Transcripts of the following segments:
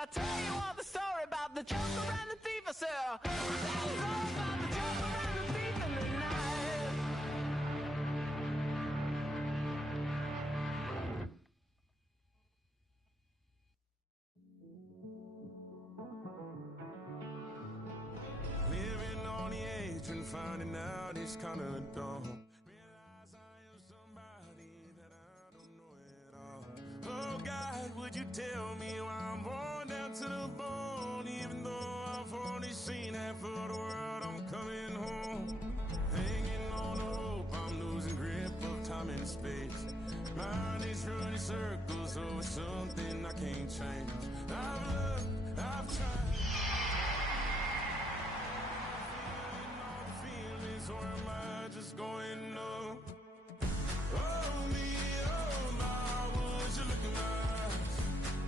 I tell you all the story about the joker and the thief, I said, that was all about the joker and the thief in the night. Living on the edge and finding out it's kind of dumb. Realize I am somebody that I don't know at all. Oh God, would you tell me why I'm worn down to the bone? Even though I've only seen half of the world, I'm coming home. Hanging on the hope, I'm losing grip of time and space. Mind is running circles over something I can't change. I've looked, I've tried. Or am I just going up? Oh me, oh my, would you look in my eyes?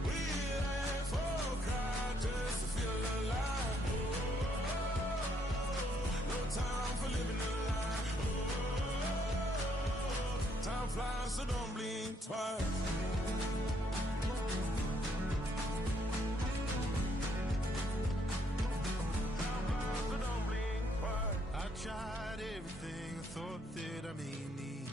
We laugh or cry just to feel alive. Oh, no time for living a lie. Oh, time flies, so don't blink twice. Tried everything I thought that I may need.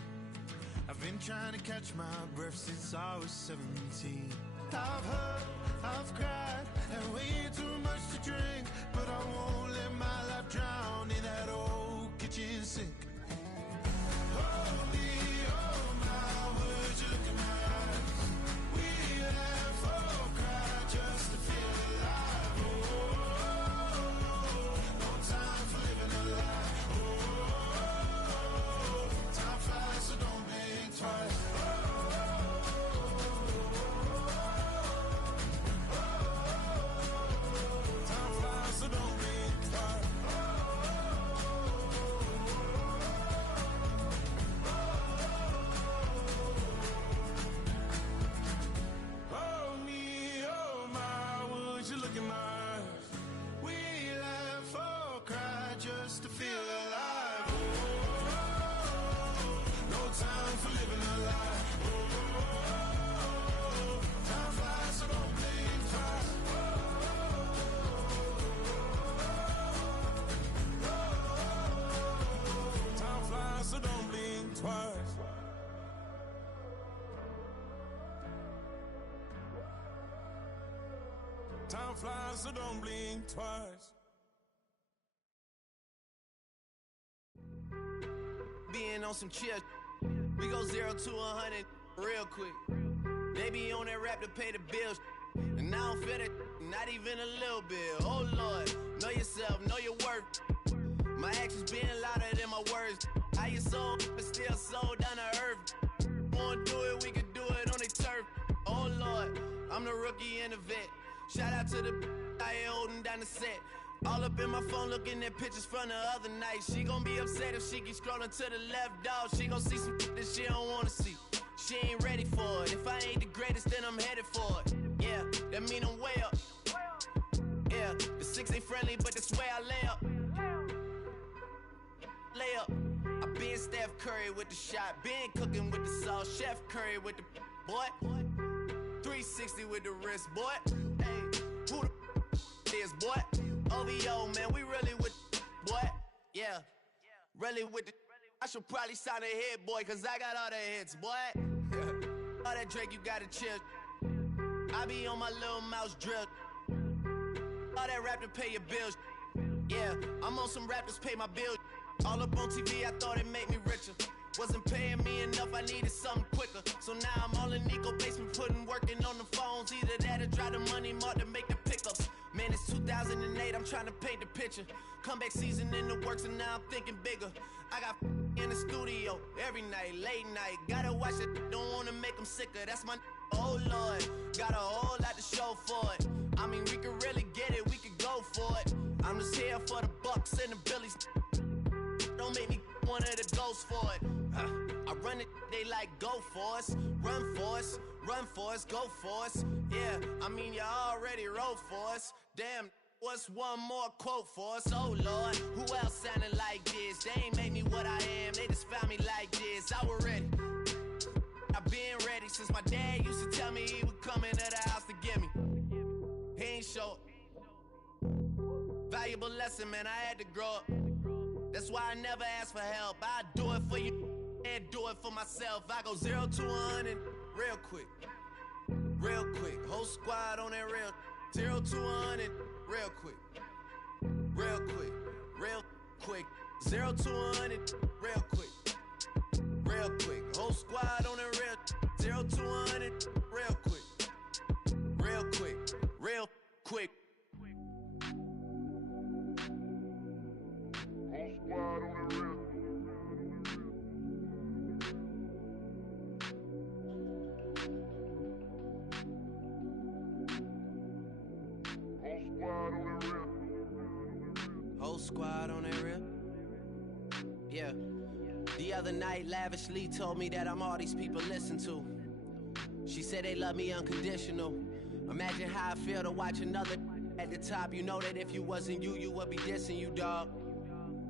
I've been trying to catch my breath since I was 17. I've hurt, I've cried, and way too much to drink, but I won't let my life drown in that old kitchen sink. Oh me, oh my, would you look in my eyes? We laugh or cry just to feel alive. Oh, no time for living a lie. So don't blink twice. Time flies, so don't blink twice. Oh me, oh my, would you look in my eyes? We laugh or cry just to feel alive. Time for living a lie. Oh, time flies, so don't blink twice. Time flies, so don't blink twice. Time flies, so don't blink twice. Being on some chill. We go 0 to 100 real quick. They be on that rap to pay the bills, and I don't feel it, not even a little bit. Oh Lord, know yourself, know your worth. My actions being louder than my words. How you sold, but still sold down to earth. Wanna do it, we can do it on the turf. Oh Lord, I'm the rookie and the vet. Shout out to the I ain't holding down the set. All up in my phone looking at pictures from the other night. She gon' be upset if she keep scrolling to the left, dog. She gon' see some that she don't wanna see. She ain't ready for it. If I ain't the greatest, then I'm headed for it. Yeah, that mean I'm way up. Yeah, the 6 ain't friendly, but that's where I lay up. Lay up. I been Steph Curry with the shot. Been cooking with the sauce. Chef Curry with the boy. 360 with the wrist, boy. Hey, who the is, boy? OVO, man, we really with boy. Yeah, really with the. I should probably sign a hit, boy, cause I got all the hits, boy. All that Drake, you gotta chill. I be on my little mouse drip. All that rap to pay your bills. Yeah, I'm on some rappers pay my bills. All up on TV, I thought it made me richer. Wasn't paying me enough, I needed something quicker. So now I'm all in Nico basement, working on the phones. Either that or try the money mark to make the pickups. Man, it's 2008, I'm trying to paint the picture. Comeback season in the works and now I'm thinking bigger. I got in the studio every night, late night. Gotta watch it, don't wanna make them sicker. That's my oh Lord, got a whole lot to show for it. I mean, we could really get it, we could go for it. I'm just here for the Bucks and the Billies. Don't make me one of the ghosts for it. I run it, they like go for us. Run for us, go for us. Yeah, I mean you already wrote for us. Damn, what's one more quote for us? Oh Lord, who else sounded like this? They ain't made me what I am, they just found me like this. I was ready, I've been ready since my dad used to tell me he would come into the house to get me. He short. Valuable lesson, man, I had to grow up. That's why I never ask for help. I do it for you and do it for myself. I go 0 to 100 real quick. Real quick. Whole squad on that real. 0 to 100 real quick. Real quick. Real quick. 0 to 100 real quick. Real quick. Whole squad on that real. 0 to 100 real quick. Real quick. Real quick. Whole squad on that real. Yeah. The other night, Lavishly told me that I'm all these people listen to. She said they love me unconditional. Imagine how I feel to watch another at the top. You know that if you wasn't you, you would be dissing you, dog.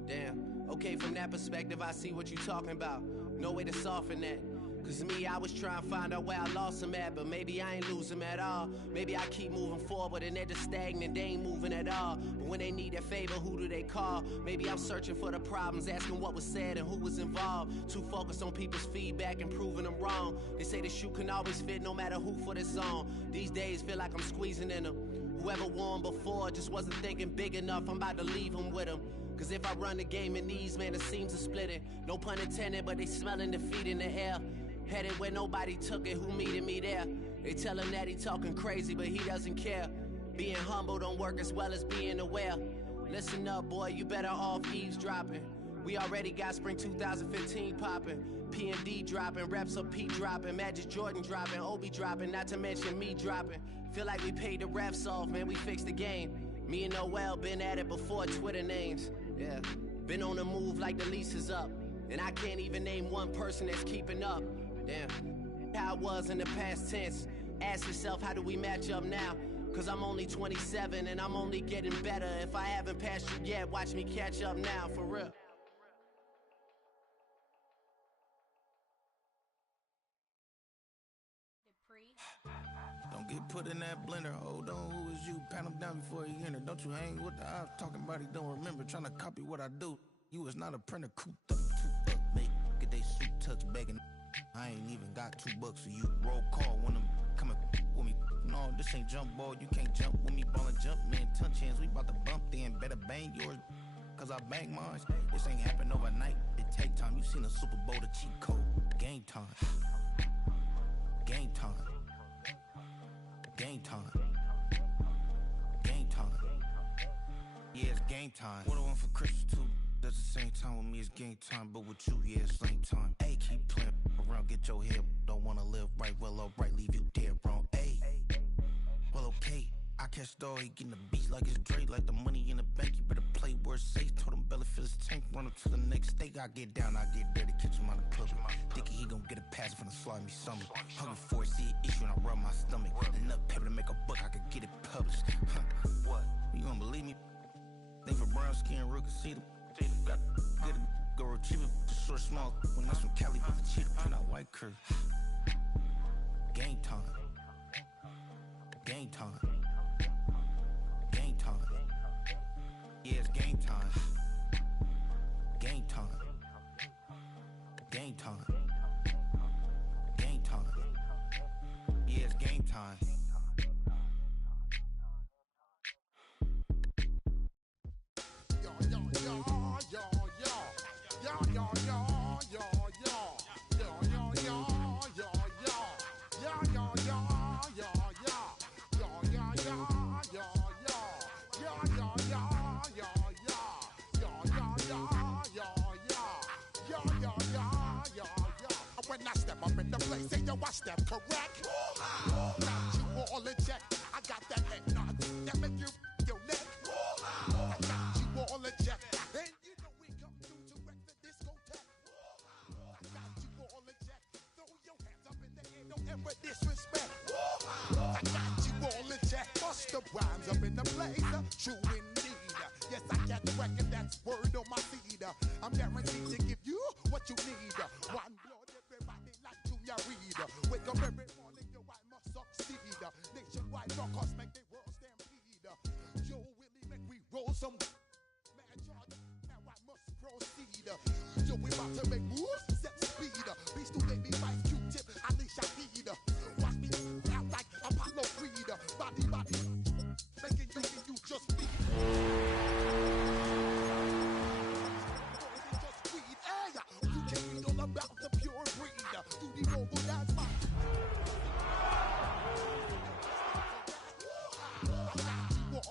Damn. Okay, from that perspective, I see what you talking about. No way to soften that. Cause me, I was trying to find out where I lost them at, but maybe I ain't lose them at all. Maybe I keep moving forward and they're just stagnant, they ain't moving at all. But when they need a favor, who do they call? Maybe I'm searching for the problems, asking what was said and who was involved. Too focused on people's feedback and proving them wrong. They say the shoe can always fit no matter who for this song. These days feel like I'm squeezing in them. Whoever won before just wasn't thinking big enough, I'm about to leave them with them. Cause if I run the game in these, man, the seams are splitting. No pun intended, but they smelling defeat in the air. Headed where nobody took it, who meeted me there? They tell him that he talking crazy, but he doesn't care. Being humble don't work as well as being aware. Listen up, boy, you better off eavesdropping. We already got spring 2015 popping. P&D dropping, reps of P dropping, Magic Jordan dropping, Obi dropping, not to mention me dropping. Feel like we paid the refs off, man, we fixed the game. Me and Noel been at it before Twitter names. Yeah, been on the move like the lease is up. And I can't even name one person that's keeping up. Damn, how it was in the past tense. Ask yourself, how do we match up now? Cause I'm only 27 and I'm only getting better. If I haven't passed you yet, watch me catch up now, for real. Don't get put in that blender. Hold on, who is you? Pat him down before he enter. Don't you hang with the ops talking about he don't remember. Trying to copy what I do. You is not a printer, cooped up, tooped up, make get they suit touch begging. I ain't even got $2 for you. Roll call when I'm coming with me. No, this ain't jump ball. You can't jump with me. Ballin' jump, man. Touch hands. We bout to bump then. Better bang yours. Cause I bang mine. This ain't happen overnight. It take time. You seen a Super Bowl, the cheat code. Game time. Game time. Game time. Game time. Yeah, it's game time. What I want for Christmas too. At the same time with me, it's game time, but with you, yeah, it's same time. Ayy, keep playing around, get your head. Don't wanna live right, well, alright, leave you dead wrong. Ayy, well, okay. I catch the dog, he getting the beats like it's Dre, like the money in the bank. You better play where it's safe. Told him belly fill his tank, run up to the next steak. I get down, I get dirty, catch him on the club. Thinking he gon' get a pass from the slide me something. Hungry for it, see an issue and I rub my stomach. Enough paper to make a book, I could get it published. What? You gonna believe me? Think for brown skin, real can see them. Got good go retrieve it, short small. When that's from Cali, but the cheetah print out white curve. Game time. Game time. Game time. Yeah, it's game time. Game time. Game time. Game time. Yeah, it's game time. When I step up in the place, say yo, I step correct. Got you all in check. I got that head nod that make you your neck. I got you all in check. And you know we come through to wreck the discotheque. I got you all in check. Throw your hands up in the air, don't ever disrespect. I got you all in check. Bust the rhymes up in the place, true indeed. Yes, I get record, that's word on my feed. I'm guaranteed to give you what you need. One blood, everybody like Junior Reed. Wake up every morning, yo, I must succeed. Nationwide rockers make the world stampede. some man charge. Now I must proceed. Yo, we about to make moves, set speed. Beast who make me fight Q-tip, I leash I heed. Watch me out like Apollo Creed. Body, making you just feed. Just weed, hey, you can read all about the pure breed. Do the mobile, that's my.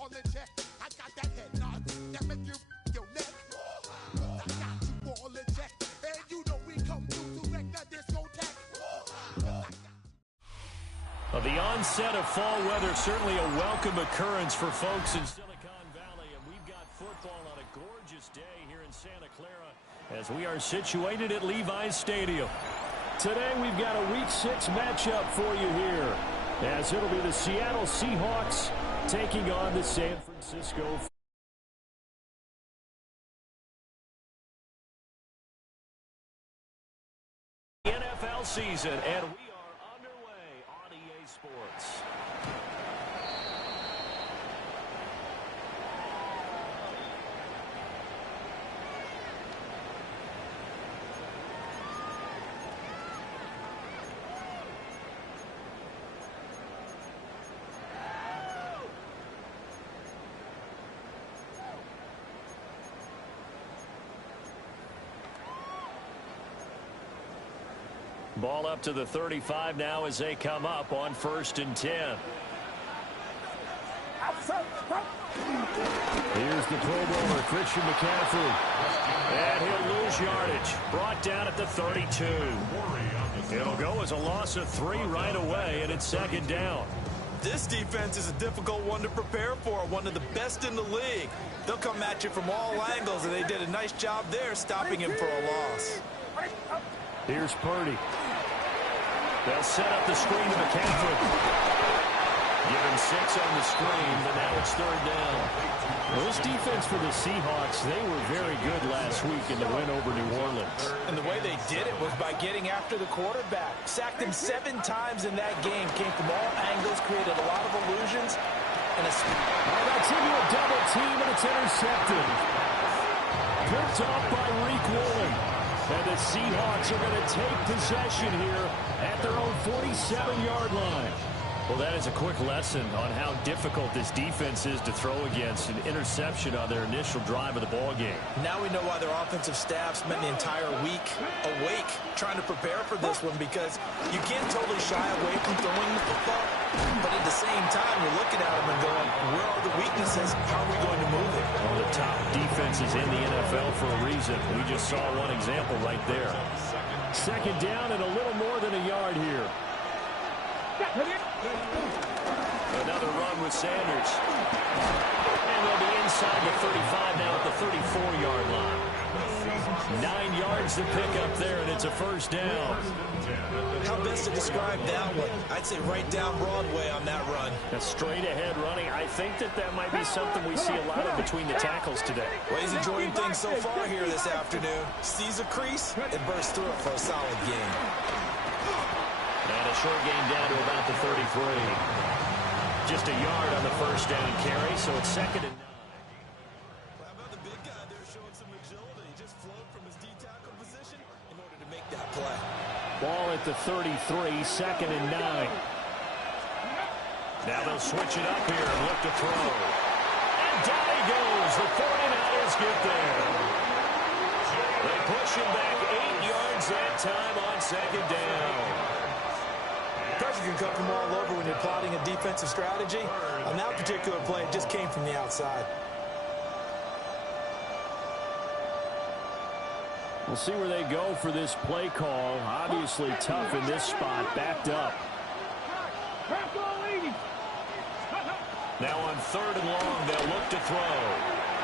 On the check, I got that head nod that make you your neck. I got you all in check, and you know we come through to wreck the discotheque. Well, the onset of fall weather, certainly a welcome occurrence for folks in Silicon Valley, and we've got football on a gorgeous day here in Santa Clara as we are situated at Levi's Stadium. Today we've got a Week 6 matchup for you here, as it'll be the Seattle Seahawks taking on the San Francisco NFL season, and we are underway on EA Sports. Ball up to the 35 now as they come up on 1st and 10. Here's the Pro Bowler, Christian McCaffrey. And he'll lose yardage. Brought down at the 32. It'll go as a loss of 3 right away, and it's 2nd down. This defense is a difficult one to prepare for, one of the best in the league. They'll come at you from all angles, and they did a nice job there stopping him for a loss. Here's Purdy. They'll set up the screen to McCaffrey. Give him 6 on the screen, but now it's 3rd down. Well, this defense for the Seahawks, they were very good last week in the win over New Orleans. And the way they did it was by getting after the quarterback. Sacked him 7 times in that game. Came from all angles, created a lot of illusions. And that's into a double team, and it's intercepted. Picked off by Reek Woolen. And the Seahawks are going to take possession here at their own 47-yard line. Well, that is a quick lesson on how difficult this defense is to throw against. An interception on their initial drive of the ballgame. Now we know why their offensive staff spent the entire week awake trying to prepare for this one, because you can't totally shy away from throwing the football, but at the same time, you're looking at them and going, where are the weaknesses? How are we going to move it? One of the top defenses in the NFL for a reason. We just saw one example right there. 2nd down and a little more than a yard here. Another run with Sanders. And they'll be inside the 35 now at the 34-yard line. 9 yards to pick up there, and it's a 1st down. How best to describe that one? I'd say right down Broadway on that run. A straight-ahead running. I think that might be something we see a lot of between the tackles today. Well, he's enjoying things so far here this afternoon. Sees a crease and bursts through it for a solid game. And a short gain down to about the 33. Just a yard on the 1st down carry, so it's 2nd and 9. How about the big guy there showing some agility? Just flowed from his D-tackle position in order to make that play. Ball at the 33, 2nd and 9. Now they'll switch it up here and look to throw. And down he goes. The 49ers get there. They push him back 8 yards that time on 2nd down. Pressure can come from all over when you're plotting a defensive strategy. On that particular play, it just came from the outside. We'll see where they go for this play call. Obviously tough in this spot, backed up. Now on 3rd and long, they'll look to throw.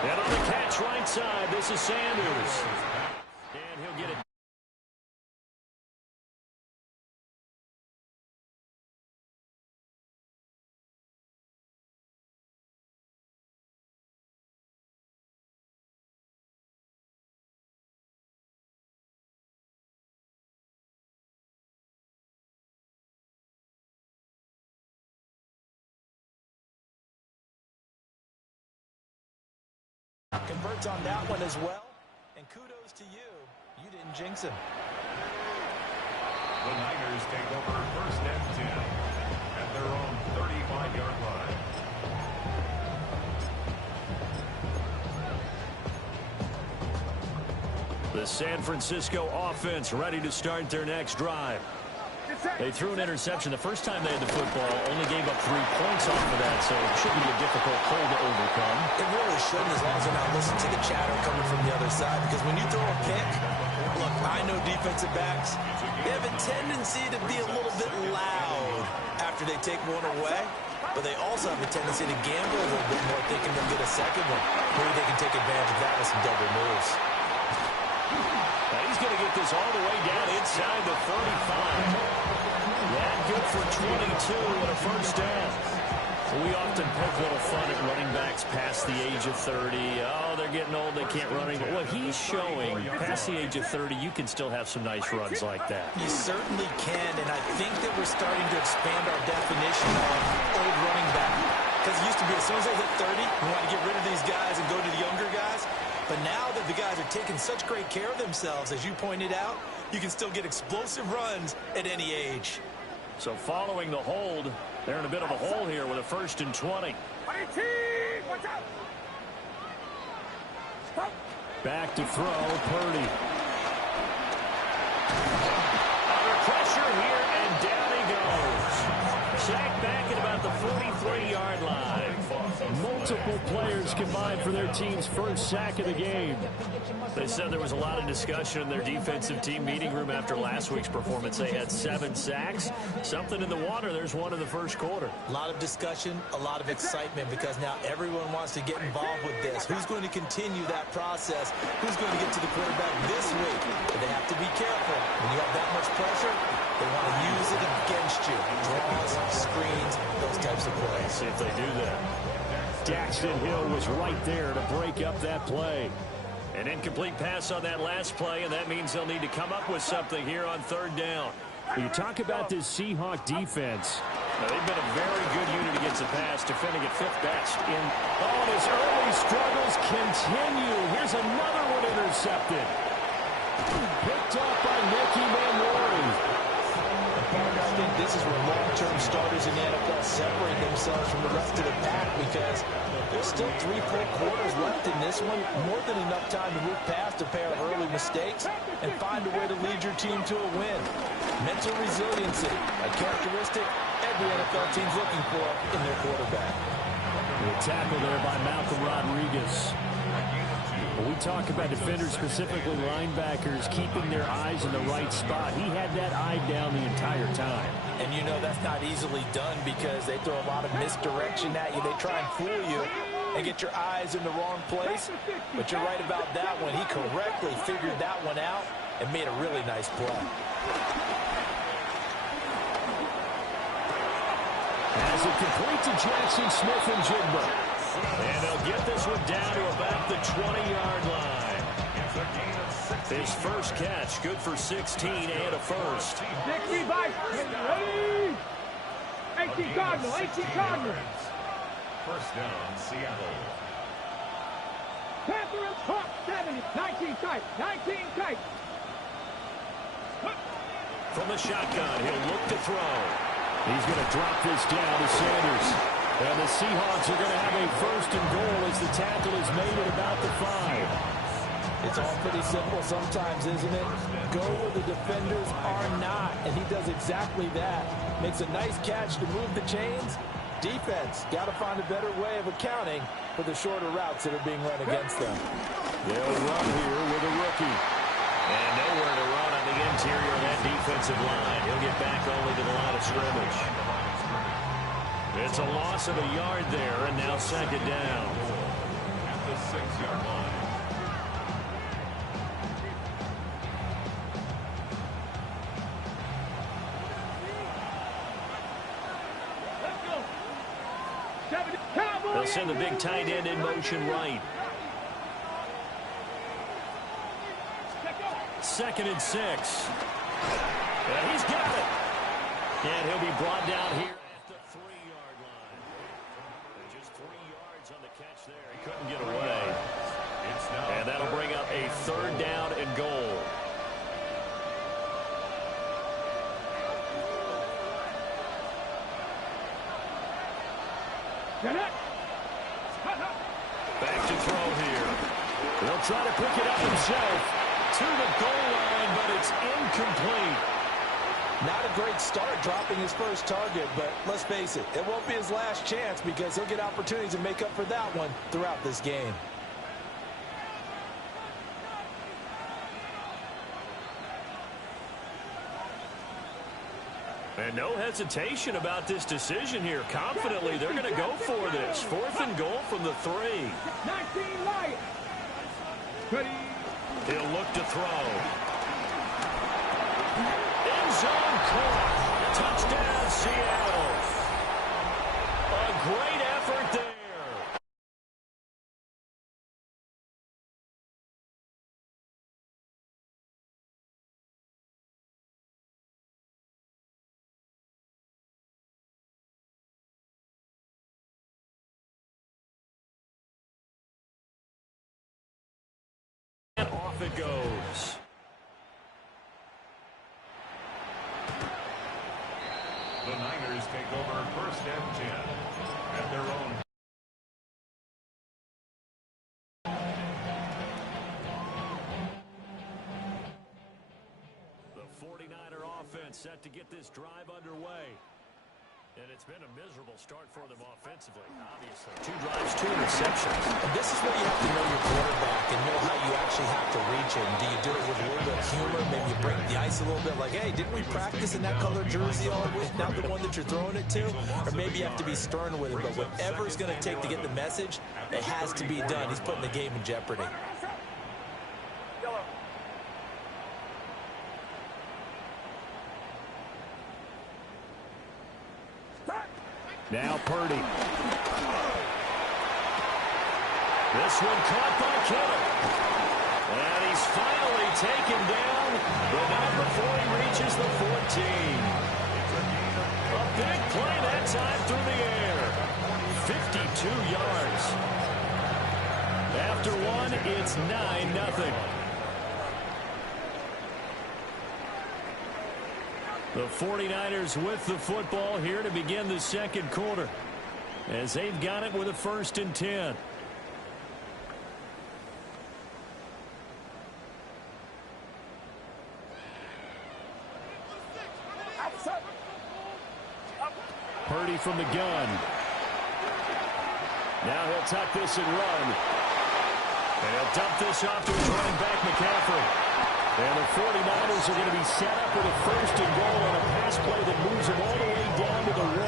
And on the catch right side, this is Sanders. And he'll get it. converts on that one as well. And kudos to you. You didn't jinx him. The Niners take over 1st and 10 at their own 35-yard line. The San Francisco offense ready to start their next drive. They threw an interception the first time they had the football, only gave up 3 points off of that, so it shouldn't be a difficult hole to overcome. It really shouldn't, as long as they're not listening to the chatter coming from the other side, because when you throw a pick, look, I know defensive backs, they have a tendency to be a little bit loud after they take one away, but they also have a tendency to gamble a little bit more, thinking they'll get a second one. Maybe they can take advantage of that with some double moves. Now he's going to get this all the way down inside the 35. That good for 22 and a first down. We often poke a little fun at running backs past the age of 30. Oh, they're getting old, they can't run anymore. What he's showing, past the age of 30, you can still have some nice runs like that. You certainly can, and I think that we're starting to expand our definition of old running back. Because it used to be as soon as they hit 30, we want to get rid of these guys and go to the younger guys. But now that the guys are taking such great care of themselves, as you pointed out, you can still get explosive runs at any age. So following the hold, they're in a bit of a hole here with a 1st and 20. Back to throw, Purdy. Under pressure here, and down he goes. Sacked back at about the 43-yard line. Multiple players combined for their team's first sack of the game. They said there was a lot of discussion in their defensive team meeting room after last week's performance. They had 7 sacks. Something in the water. There's one in the first quarter. A lot of discussion, a lot of excitement, because now everyone wants to get involved with this. Who's going to continue that process? Who's going to get to the quarterback this week? But they have to be careful. When you have that much pressure, they want to use it against you. Draws, screens, those types of plays. See if they do that. Daxton Hill was right there to break up that play. An incomplete pass on that last play, and that means they'll need to come up with something here on 3rd down. You talk about this Seahawk defense. Now, they've been a very good unit against the pass, defending at 5th best. And his early struggles continue. Here's another one intercepted. Picked up by Nicky Manwari. I think this is where long-term starters in the NFL separate themselves from the rest of the pack, because there's still 3 full quarters left in this one. More than enough time to move past a pair of early mistakes and find a way to lead your team to a win. Mental resiliency, a characteristic every NFL team's looking for in their quarterback. The tackle there by Malcolm Rodriguez. When we talk about defenders, specifically linebackers, keeping their eyes in the right spot, he had that eye down the entire time. And you know that's not easily done, because they throw a lot of misdirection at you. They try and fool you and get your eyes in the wrong place. But you're right about that one. He correctly figured that one out and made a really nice play. As it complete to Jackson Smith and Jigba. And they'll get this one down to about the 20-yard line. His first catch, good for 16 and a first. 65, ready? 18 Cardinal, 18 Cardinal. 1st down, Seattle. Panther and Hawk, 70, 19 tight, 19 tight. From the shotgun, he'll look to throw. He's going to drop this down to Sanders. And the Seahawks are going to have a 1st and goal as the tackle is made at about the 5. It's all pretty simple sometimes, isn't it? Go where the defenders are not, and he does exactly that. Makes a nice catch to move the chains. Defense, got to find a better way of accounting for the shorter routes that are being run against them. They'll run here with a rookie. And nowhere to run on the interior of that defensive line. He'll get back only to the line of scrimmage. It's a loss of a yard there, and now 2nd down. At the 6-yard line. They'll send the big tight end in motion right. 2nd and 6. And he's got it. And he'll be brought down here at the 3-yard line. Just 3 yards on the catch there. He couldn't get away. And that'll bring up a 3rd down and goal. Back to throw here. He'll try to pick it up himself to the goal line, but it's incomplete. Not a great start dropping his first target, but let's face it, it won't be his last chance because he'll get opportunities to make up for that one throughout this game. And no hesitation about this decision here. Confidently, they're going to go for this. 4th and goal from the 3. 19 Lions. Ready. He'll look to throw. End zone caught. Touchdown, Seattle. A great effort there. And off it goes. The Niners take over 1st and 10 at their own. The 49er offense set to get this drive underway. And it's been a miserable start for them offensively, obviously. 2 drives, 2 interceptions. And this is where you have to know your quarterback and know how you actually have to reach him. Do you do it with a little bit of humor? Maybe you break the ice a little bit like, hey, didn't we practice in that color jersey all week? Not the one that you're throwing it to? Or maybe you have to be stern with him. But whatever it's going to take to get the message, it has to be done. He's putting the game in jeopardy. Now Purdy. This one caught by Kittle. And he's finally taken down, but not before he reaches the 14. A big play that time through the air. 52 yards. After one, it's 9-0. The 49ers with the football here to begin the 2nd quarter, as they've got it with a 1st and 10. Purdy from the gun. Now he'll tuck this and run. And he'll dump this off to his running back, McCaffrey. And the 49ers are going to be set up with a 1st and goal on a pass play that moves them all the way down to the 1.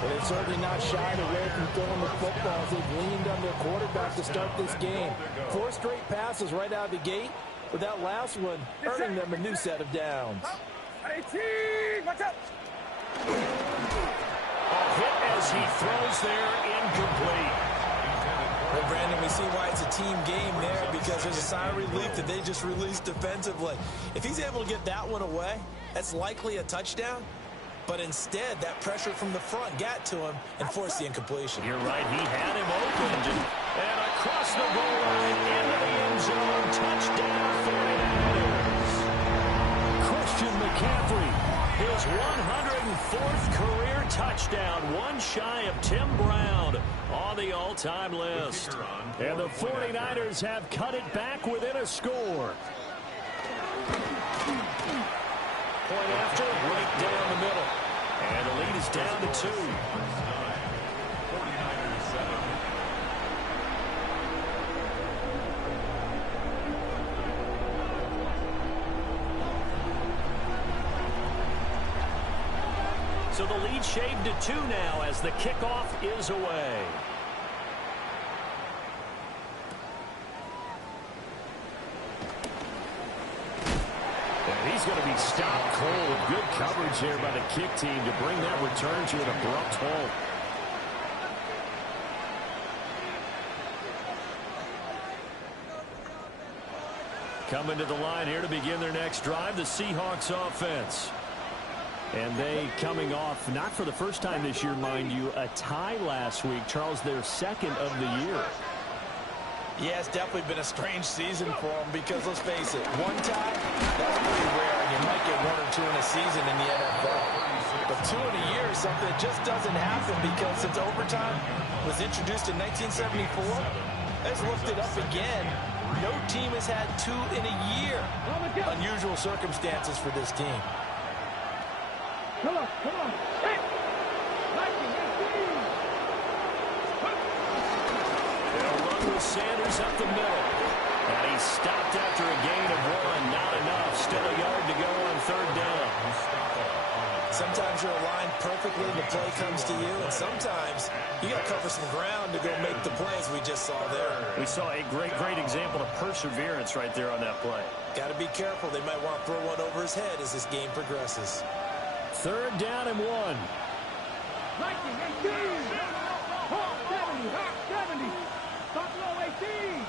But they've certainly not shied away from throwing the football as they've leaned on their quarterback to start this game. 4 straight passes right out of the gate, with that last one earning them a new set of downs. 18, watch out. A hit as he throws there, incomplete. Well, Brandon, we see why it's a team game there, because there's a sigh of relief that they just released defensively. If he's able to get that one away, that's likely a touchdown. But instead, that pressure from the front got to him and forced the incompletion. You're right. He had him opened. And across the goal line, into the end zone. Touchdown, 49ers. Christian McCaffrey, his 104th career touchdown. One shy of Tim Brown on the all-time list. And the 49ers have cut it back within a score. Point after, right down the middle. And the lead is down to 2. 49ers 7. So the lead shaved to 2 now as the kickoff is away. He's going to be stopped cold. Good coverage here by the kick team to bring that return to an abrupt halt. Coming to the line here to begin their next drive, the Seahawks offense. And they coming off, not for the first time this year, mind you, a tie last week. Charles, their 2nd of the year. Yeah, it's definitely been a strange season for him because, let's face it, one tie, that's pretty rare, and you might get 1 or 2 in a season in the NFL. But 2 in a year is something that just doesn't happen because since overtime was introduced in 1974, let's looked it up again. No team has had 2 in a year. Unusual circumstances for this team. Come on. They'll run with Sanders up the middle. And he's stopped after a gain of 1. Not enough. Still a yard to go on 3rd down. Sometimes you're aligned perfectly and the play comes to you, and sometimes you got to cover some ground to go make the plays we just saw there. We saw a great example of perseverance right there on that play. Got to be careful. They might want to throw one over his head as this game progresses. 3rd down and 1. Lightning 18. Hawk 70. Buffalo 18.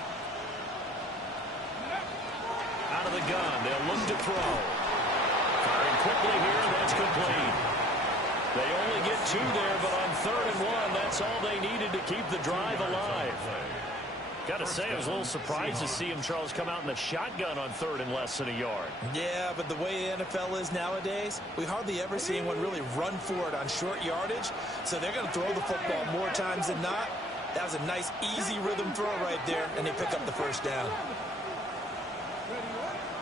Out of the gun. They'll look to throw. Firing quickly here. That's complete. They only get 2 there, but on 3rd and 1, that's all they needed to keep the drive alive. Got to say, I was a little surprised to see him, Charles, come out in the shotgun on 3rd and less than a yard. Yeah, but the way the NFL is nowadays, we hardly ever see anyone really run for it on short yardage. So they're going to throw the football more times than not. That was a nice, easy rhythm throw right there, and they pick up the 1st down.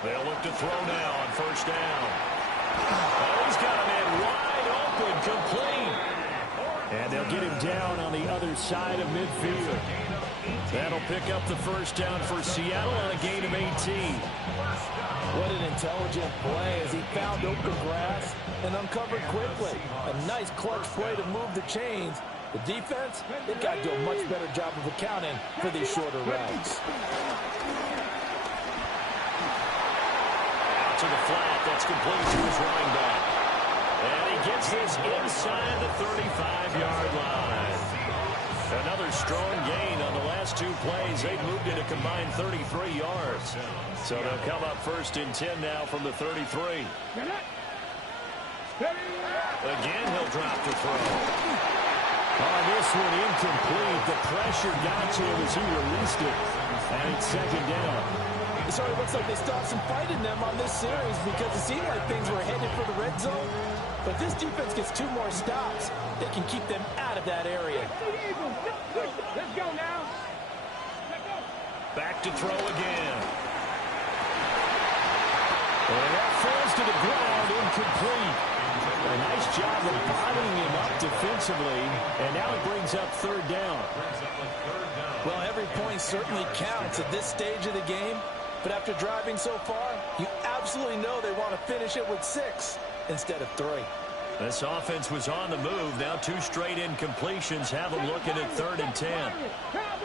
They'll look to throw now on 1st down. Oh, he's got a man wide open, complete. And they'll get him down on the other side of midfield. That'll pick up the 1st down for Seattle on a gain of 18. What an intelligent play as he found open grass and uncovered quickly. A nice clutch play to move the chains. The defense, they've got to do a much better job of accounting for these shorter routes. Out to the flat. That's complete to his running back. And he gets this inside the 35-yard line. Another strong gain on the last 2 plays. They've moved it a combined 33 yards. So they'll come up 1st and 10 now from the 33. Again, he'll drop to throw. On this one, incomplete. The pressure got to him as he released it. And it's 2nd down. It sort of looks like they stopped some fight in them on this series because it seemed like things were headed for the red zone. But this defense gets 2 more stops. They can keep them out of that area. Let's go now. Back to throw again. And that falls to the ground, incomplete. A nice job of bodying him up defensively. And now it brings up 3rd down. Well, every point certainly counts at this stage of the game. But after driving so far, you absolutely know they want to finish it with 6 instead of 3. This offense was on the move. Now 2 straight incompletions have them looking at 3rd and 10.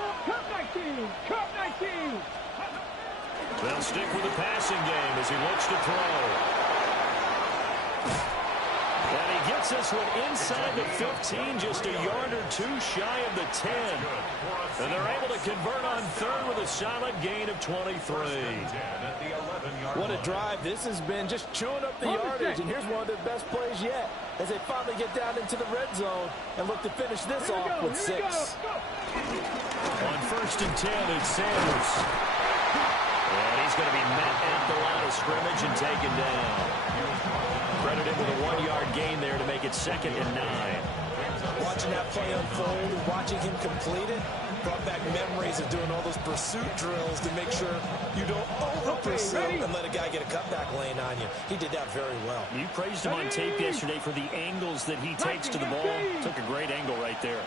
Cup 19. They'll stick with the passing game as he looks to throw. And he gets this one inside the 15, just a yard or 2 shy of the 10. And they're able to convert on 3rd with a solid gain of 23. What a drive this has been, just chewing up the yardage. And here's one of their best plays yet as they finally get down into the red zone and look to finish this off with 6. On 1st and 10, it's Sanders. And he's going to be met at the line of scrimmage and taken down. Credit him with a 1-yard gain there to make it 2nd and 9. Watching that play unfold and watching him complete it brought back memories of doing all those pursuit drills to make sure you don't over-pursue and let a guy get a cutback lane on you. He did that very well. You praised him on tape yesterday for the angles that he takes to the ball. Took a great angle right there.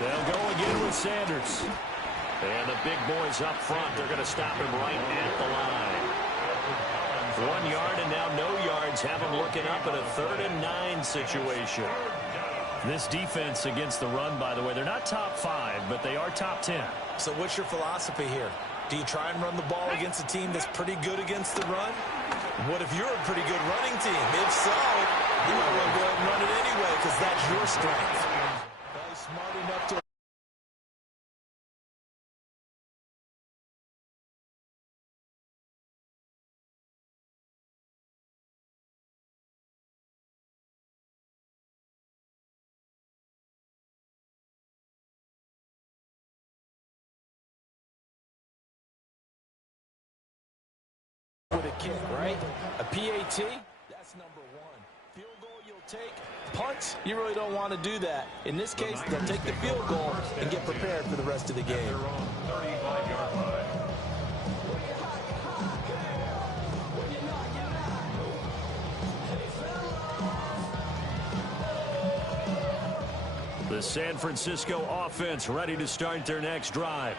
They'll go again with Sanders. And the big boys up front, they're going to stop him right at the line. 1 yard and now no yards. Have him looking up at a 3rd and 9 situation. This defense against the run, by the way, they're not top 5, but they are top 10. So what's your philosophy here? Do you try and run the ball against a team that's pretty good against the run? What if you're a pretty good running team? If so, you might want to go ahead and run it anyway because that's your strength. Smart enough to with a kick, right? A PAT, that's number one. Field goal you'll take. Punts, you really don't want to do that. In this case, they'll take the field goal and get prepared for the rest of the game. 35-yard line. The San Francisco offense ready to start their next drive.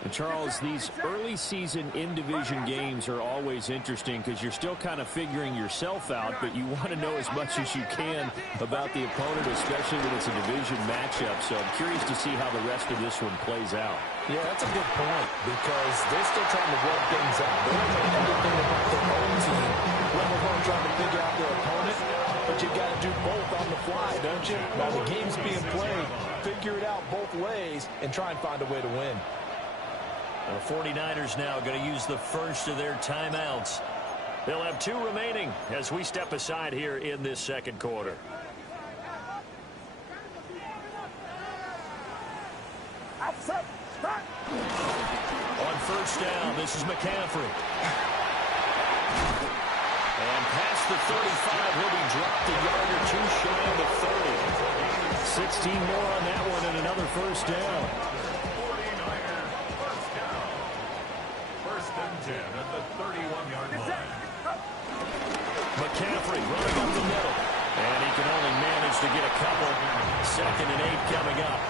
And Charles, these early season in-division games are always interesting because you're still kind of figuring yourself out, but you want to know as much as you can about the opponent, especially when it's a division matchup. So I'm curious to see how the rest of this one plays out. Yeah, that's a good point because they're still trying to work things out. They don't know everything about their own team, let alone trying to figure out their opponent. But you got to do both on the fly, don't you? While the game's being played, figure it out both ways and try and find a way to win. The 49ers now going to use the first of their timeouts. They'll have 2 remaining as we step aside here in this second quarter. On first down, this is McCaffrey. And past the 35, he'll be dropped a yard or 2 shy of the 30. 16 more on that one and another first down. 1st and 10 at the 31-yard line. McCaffrey running up the middle. And he can only manage to get a couple. 2nd and 8 coming up.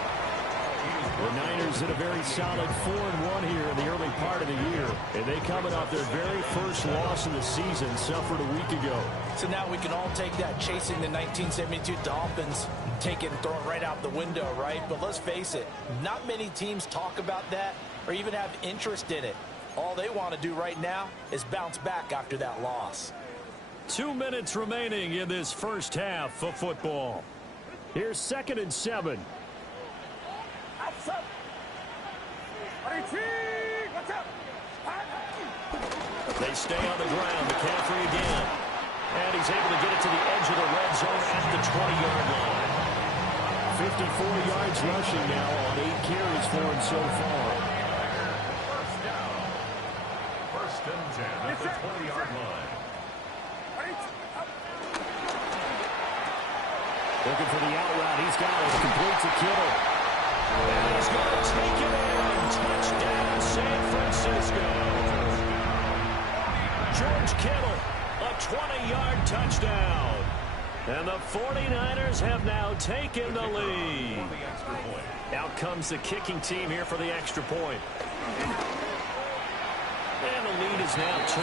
The Niners in a very solid 4-1 here in the early part of the year. And they coming off their very first loss of the season, suffered a week ago. So now we can all take that chasing the 1972 Dolphins, take it and throw it right out the window, right? But let's face it, not many teams talk about that or even have interest in it. All they want to do right now is bounce back after that loss. 2 minutes remaining in this first half of football. Here's 2nd and 7. They stay on the ground. McCaffrey again. And he's able to get it to the edge of the red zone at the 20-yard line. 54 yards rushing now on 8 carries for him so far. First down. 1st and 10 at the 20-yard line. Looking for the out route. He's got it. Complete to Kittle. And he's going to take it in. Touchdown, San Francisco. George Kittle, a 20-yard touchdown. And the 49ers have now taken the lead. Out comes the kicking team here for the extra point. And the lead is now 2.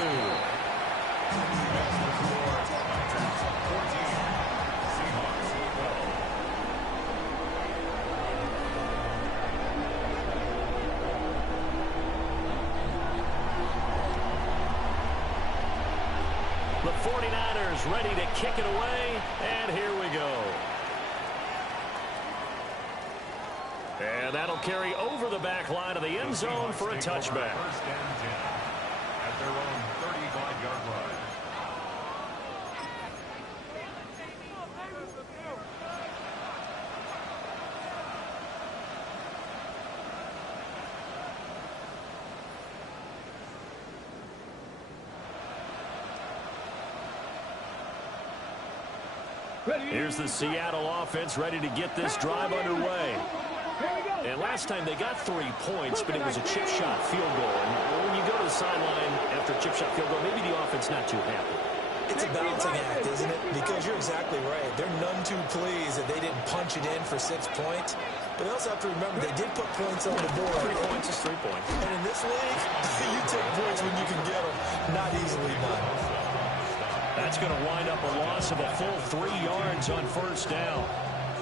The 49ers ready to kick it away, and here we go. And that'll carry over the back line of the end zone for a touchback. 1st and 10 at their own 35-yard line. Here's the Seattle offense ready to get this drive underway. And last time they got 3 points, but it was a chip shot field goal. And when you go to the sideline after a chip shot field goal, maybe the offense not too happy. It's a balancing act, isn't it? Because you're exactly right. They're none too pleased that they didn't punch it in for 6 points. But they also have to remember they did put points on the board. 3 points is 3 points. And in this league, you take points when you can get them. Not easily done. That's going to wind up a loss of a full 3 yards on first down.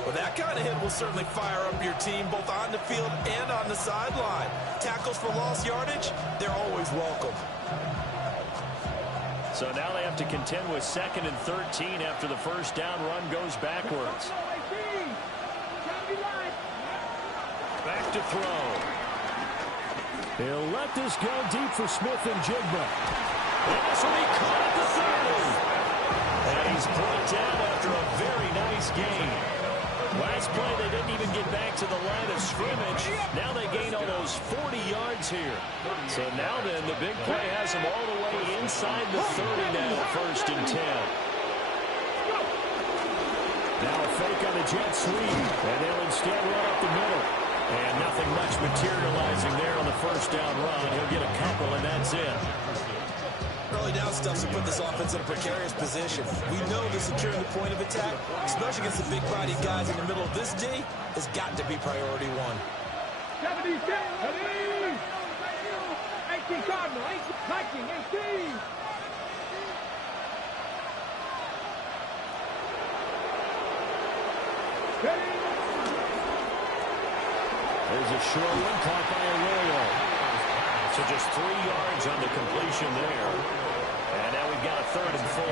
Well, that kind of hit will certainly fire up your team both on the field and on the sideline. Tackles for lost yardage, they're always welcome. So now they have to contend with 2nd and 13 after the first down run goes backwards. Back to throw. He'll let this go deep for Smith and Jigba. And this will be caught at the 30. And he's brought down after a very nice game. Last play, they didn't even get back to the line of scrimmage. Now they gain almost 40 yards here. So now then, the big play has them all the way inside the 30 now, 1st and 10. Now a fake on the jet sweep, and they'll instead run up the middle. And nothing much materializing there on the 1st down run. He'll get a couple, and that's it. Early down stuff to put this offense in a precarious position. We know that securing the point of attack, especially against the big-bodied guys in the middle of this D, has got to be priority one. 17, 18 Cardinal, 18. There's a short one caught by Arroyo. So just 3 yards on the completion there. And now we've got a 3rd and 4.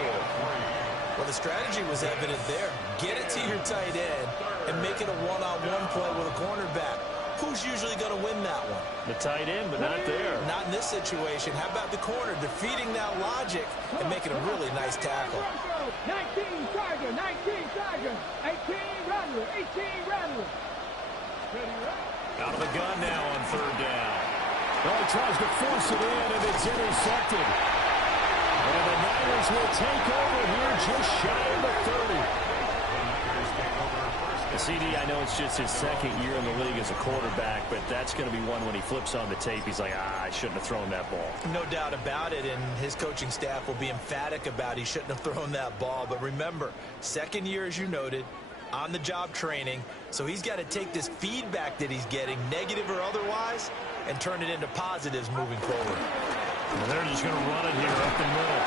Well, the strategy was evident there. Get it to your tight end and make it a one-on-one play with a cornerback. Who's usually going to win that one? The tight end, but not there. Not in this situation. How about the corner defeating that logic and making a really nice tackle? 19 Tiger, 19 Tiger, 18 Rattler, 18 Rattler. Out of the gun now on 3rd down. Well, he tries to force it in, and it's intercepted. And the Niners will take over here just shy of the 30. The CD, I know it's just his 2nd year in the league as a quarterback, but that's going to be one when he flips on the tape. He's like, I shouldn't have thrown that ball. No doubt about it, and his coaching staff will be emphatic about he shouldn't have thrown that ball. But remember, 2nd year, as you noted, on-the-job training, so he's got to take this feedback that he's getting, negative or otherwise, and turn it into positives moving forward. And they're just going to run it here up the middle.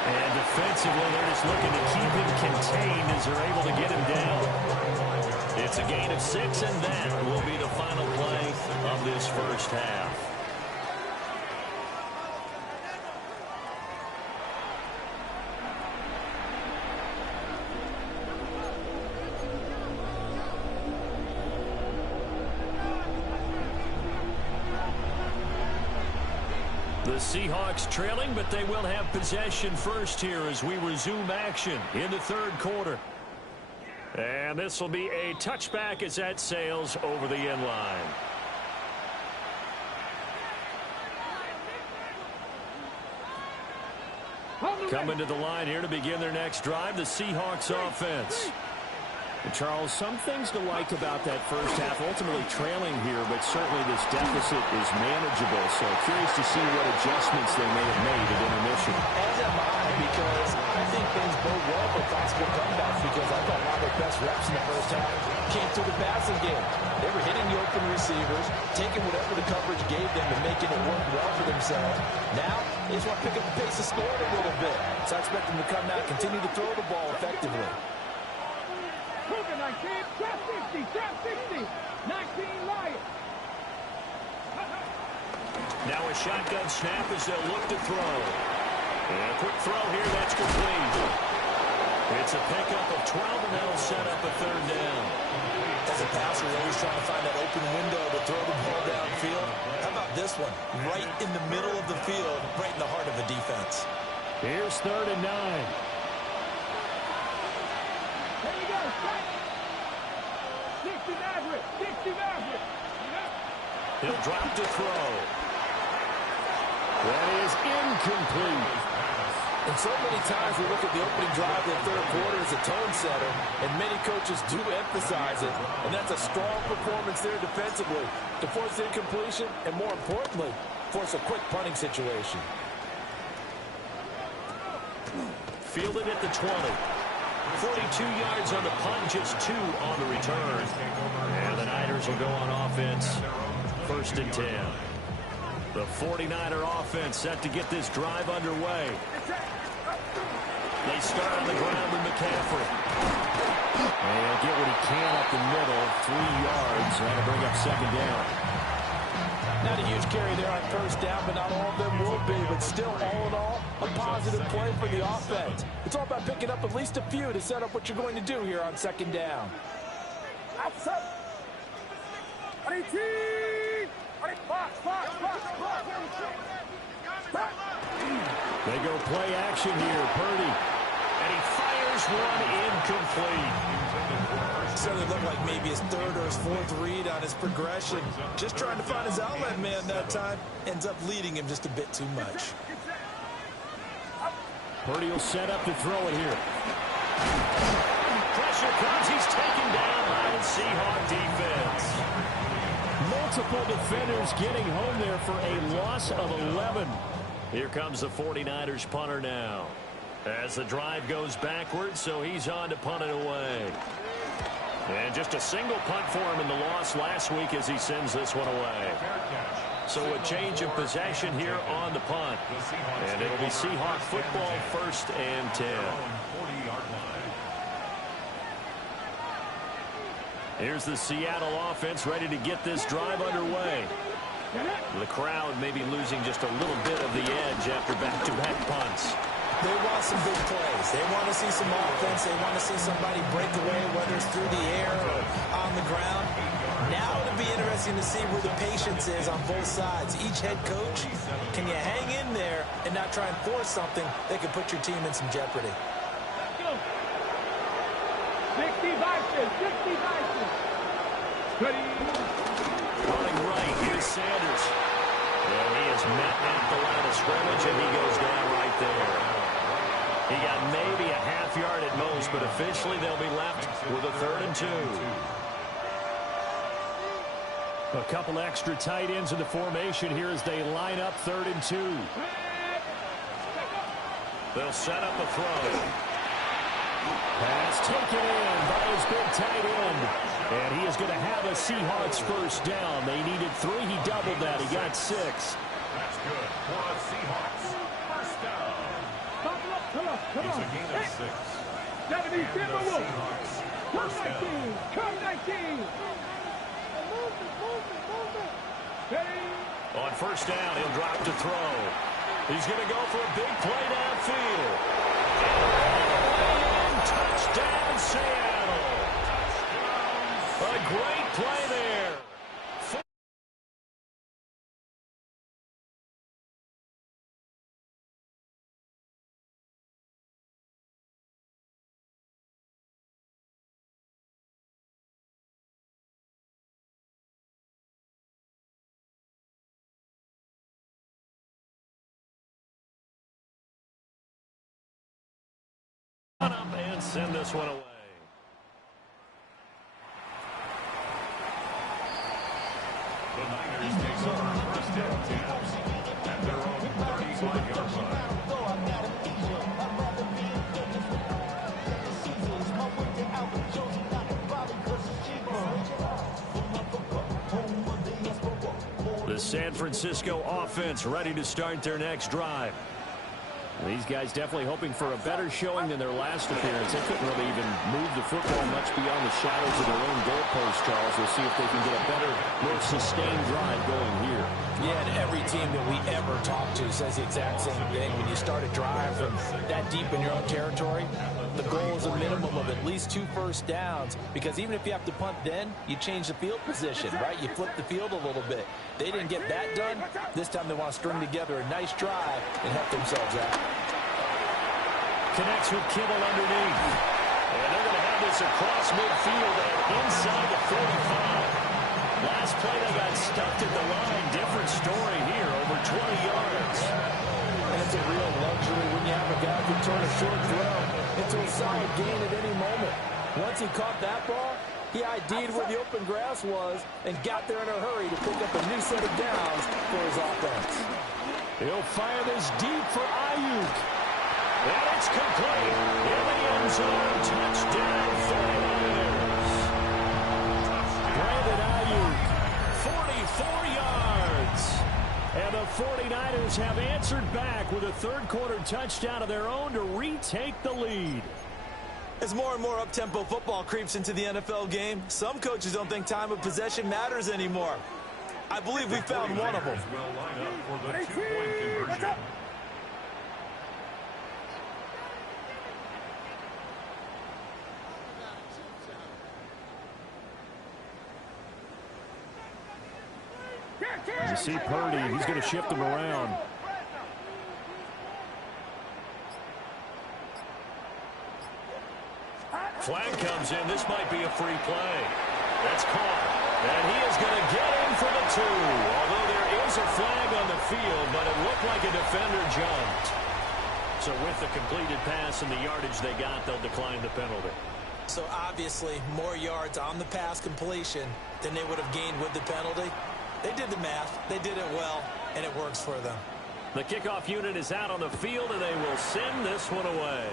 And defensively, they're just looking to keep him contained as they're able to get him down. It's a gain of 6, and that will be the final play of this 1st half. The Seahawks trailing, but they will have possession first here as we resume action in the 3rd quarter. And this will be a touchback as that sails over the end line. Coming to the line here to begin their next drive, the Seahawks offense. And Charles, some things to like about that 1st half, ultimately trailing here, but certainly this deficit is manageable. So curious to see what adjustments they may have made at intermission. As am I, because I think things bode well for possible comebacks, because I thought one of their best reps in the 1st half came through the passing game. They were hitting the open receivers, taking whatever the coverage gave them and making it work well for themselves. Now, they just want to pick up the pace of scoring a little bit. So I expect them to come out and continue to throw the ball effectively. 19, trap 60, 19 Lions. Now a shotgun snap as they'll look to throw. And a quick throw here, that's complete. It's a pickup of 12, and that'll set up a 3rd down. As a passer, you're always trying to find that open window to throw the ball downfield. How about this one? Right in the middle of the field, right in the heart of the defense. Here's 3rd and 9. Here we go, 60 Maverick. He'll drop to throw. That is incomplete. And so many times we look at the opening drive of the 3rd quarter as a tone setter, and many coaches do emphasize it, and that's a strong performance there defensively to force the incompletion and, more importantly, force a quick punting situation. Fielded at the 20. 42 yards on the punt, just 2 on the return. And the Niners will go on offense, 1st and 10. The 49er offense set to get this drive underway. They start on the ground with McCaffrey. And he'll get what he can up the middle, 3 yards. That'll bring up 2nd down. Not a huge carry there on 1st down, but not all of them will be. But still, all in all, a positive play for the offense. It's all about picking up at least a few to set up what you're going to do here on 2nd down. They go play action here. Purdy. And he fires Fires one incomplete. Certainly looked like maybe his third or his fourth read on his progression. Just trying to find his outlet man that time. Ends up leading him just a bit too much. Purdy will set up to throw it here. Pressure comes. He's taken down by the Seahawks defense. Multiple defenders getting home there for a loss of 11. Here comes the 49ers punter now. As the drive goes backwards, so he's on to punt it away. And just a single punt for him in the loss last week as he sends this one away. So a change of possession here on the punt. And it'll be Seahawk football, 1st and 10. Here's the Seattle offense ready to get this drive underway. The crowd may be losing just a little bit of the edge after back-to-back punts. They want some big plays. They want to see some offense. They want to see somebody break away, whether it's through the air or on the ground. Now it'll be interesting to see where the patience is on both sides. Each head coach, can you hang in there and not try and force something that could put your team in some jeopardy? 60 vices. Running right, here's Sanders. Well, he is met at the line of scrimmage, and he goes down right there. He got maybe a half yard at most, but officially they'll be left with a 3rd and 2. A couple extra tight ends in the formation here as they line up 3rd and 2. They'll set up a throw. Pass taken in by his big tight end. And he is going to have a Seahawks 1st down. They needed 3. He doubled that. He got 6. That's good for the Seahawks. 1st down. Come on. He's a gain of 6. Gotta be And the Seahawks 1st down. Come 19. On 1st down, he'll drop to throw. He's going to go for a big play downfield. And touchdown, Seattle. A great play there. And send this one away. The Niners take over 1st and 10 at their own 35-yard line. The San Francisco offense ready to start their next drive. These guys definitely hoping for a better showing than their last appearance. They couldn't really even move the football much beyond the shadows of their own goalpost, Charles. We'll see if they can get a better, more sustained drive going here. Yeah, and every team that we ever talk to says the exact same thing. When you start a drive from that deep in your own territory, the goal is a minimum of at least 2 first downs, because even if you have to punt then, you change the field position, right? You flip the field a little bit. They didn't get that done. This time they want to string together a nice drive and help themselves out. Connects with Kibble underneath. And they're going to have this across midfield and inside the 45. Last play they got stuffed at the line. Different story here, over 20 yards. And it's a real luxury when you have a guy who can turn a short throw into a solid gain at any moment. Once he caught that ball, he ID'd where the open grass was and got there in a hurry to pick up a new set of downs for his offense. He'll fire this deep for Ayuk. And it's complete. In the end zone, touchdown 49ers. Brandon Ayuk, 44 yards. And the 49ers have answered back with a third-quarter touchdown of their own to retake the lead. As more and more up-tempo football creeps into the NFL game, some coaches don't think time of possession matters anymore. I believe we found one of them. Will line up for the 2-point conversion. You see Purdy, he's going to shift them around. flag comes in. This might be a free play. That's caught. And he is going to get in for the 2. Although there is a flag on the field, but it looked like a defender jumped. So with the completed pass and the yardage they got, they'll decline the penalty. So obviously more yards on the pass completion than they would have gained with the penalty. They did the math. They did it well, and it works for them. The kickoff unit is out on the field, and they will send this one away.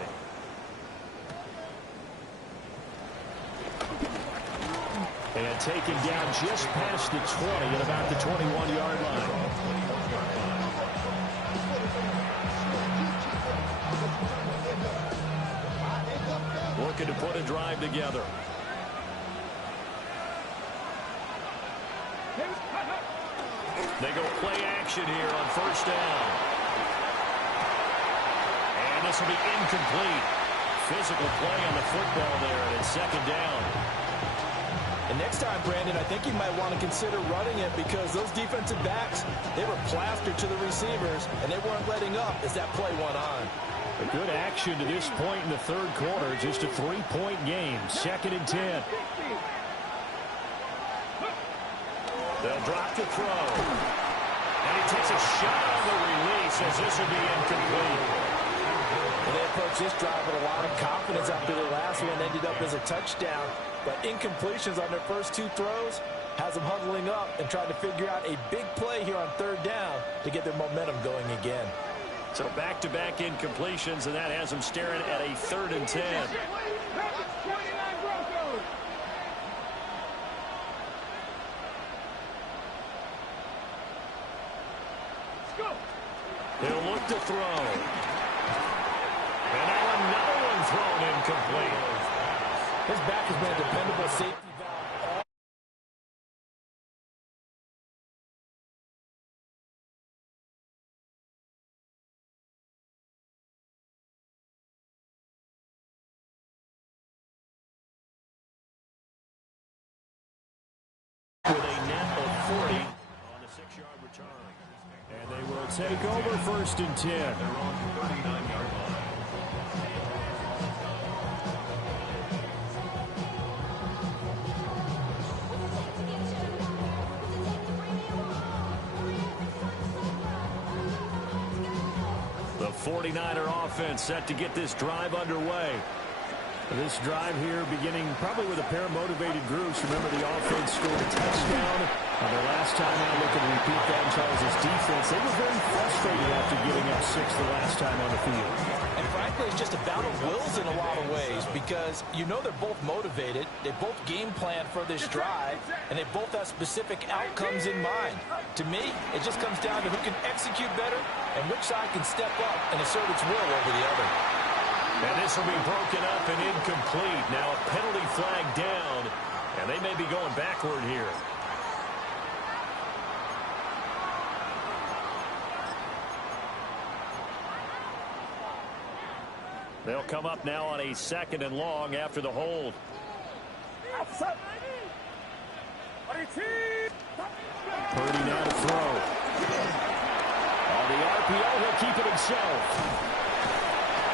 And taken down just past the 20 at about the 21-yard line. Looking to put a drive together. They go play action here on first down. And this will be incomplete. Physical play on the football there, and it's second down. And next time, Brandon, I think you might want to consider running it because those defensive backs, they were plastered to the receivers, and they weren't letting up as that play went on. A good action to this point in the third quarter. Just a 3-point game. 2nd and 10. They'll drop to throw. And he takes a shot on the release as this will be incomplete. And they approached this drive with a lot of confidence after their last one ended up as a touchdown. But incompletions on their first 2 throws has them huddling up and trying to figure out a big play here on third down to get their momentum going again. So back-to-back incompletions, and that has them staring at a 3rd and 10. He'll look to throw. And now another one thrown incomplete. His back has been a dependable safety valve. With a net of 40 on a 6-yard return. And they will take over 1st and 10. They're on the 39-yard line. The 49er offense set to get this drive underway. This drive here beginning probably with a pair of motivated groups. Remember, the offense scored a touchdown on their last time out. Looking to repeat that in Charles' defense. They were very frustrated after giving up 6 the last time on the field. And frankly, it's just a battle of wills in a lot of ways because you know they're both motivated. They both game plan for this drive, and they both have specific outcomes in mind. To me, it just comes down to who can execute better and which side can step up and assert its will over the other. And this will be broken up and incomplete. Now a penalty flag down, and they may be going backward here. They'll come up now on a 2nd and long after the hold. Purdy now to throw. On the RPO, he'll keep it himself.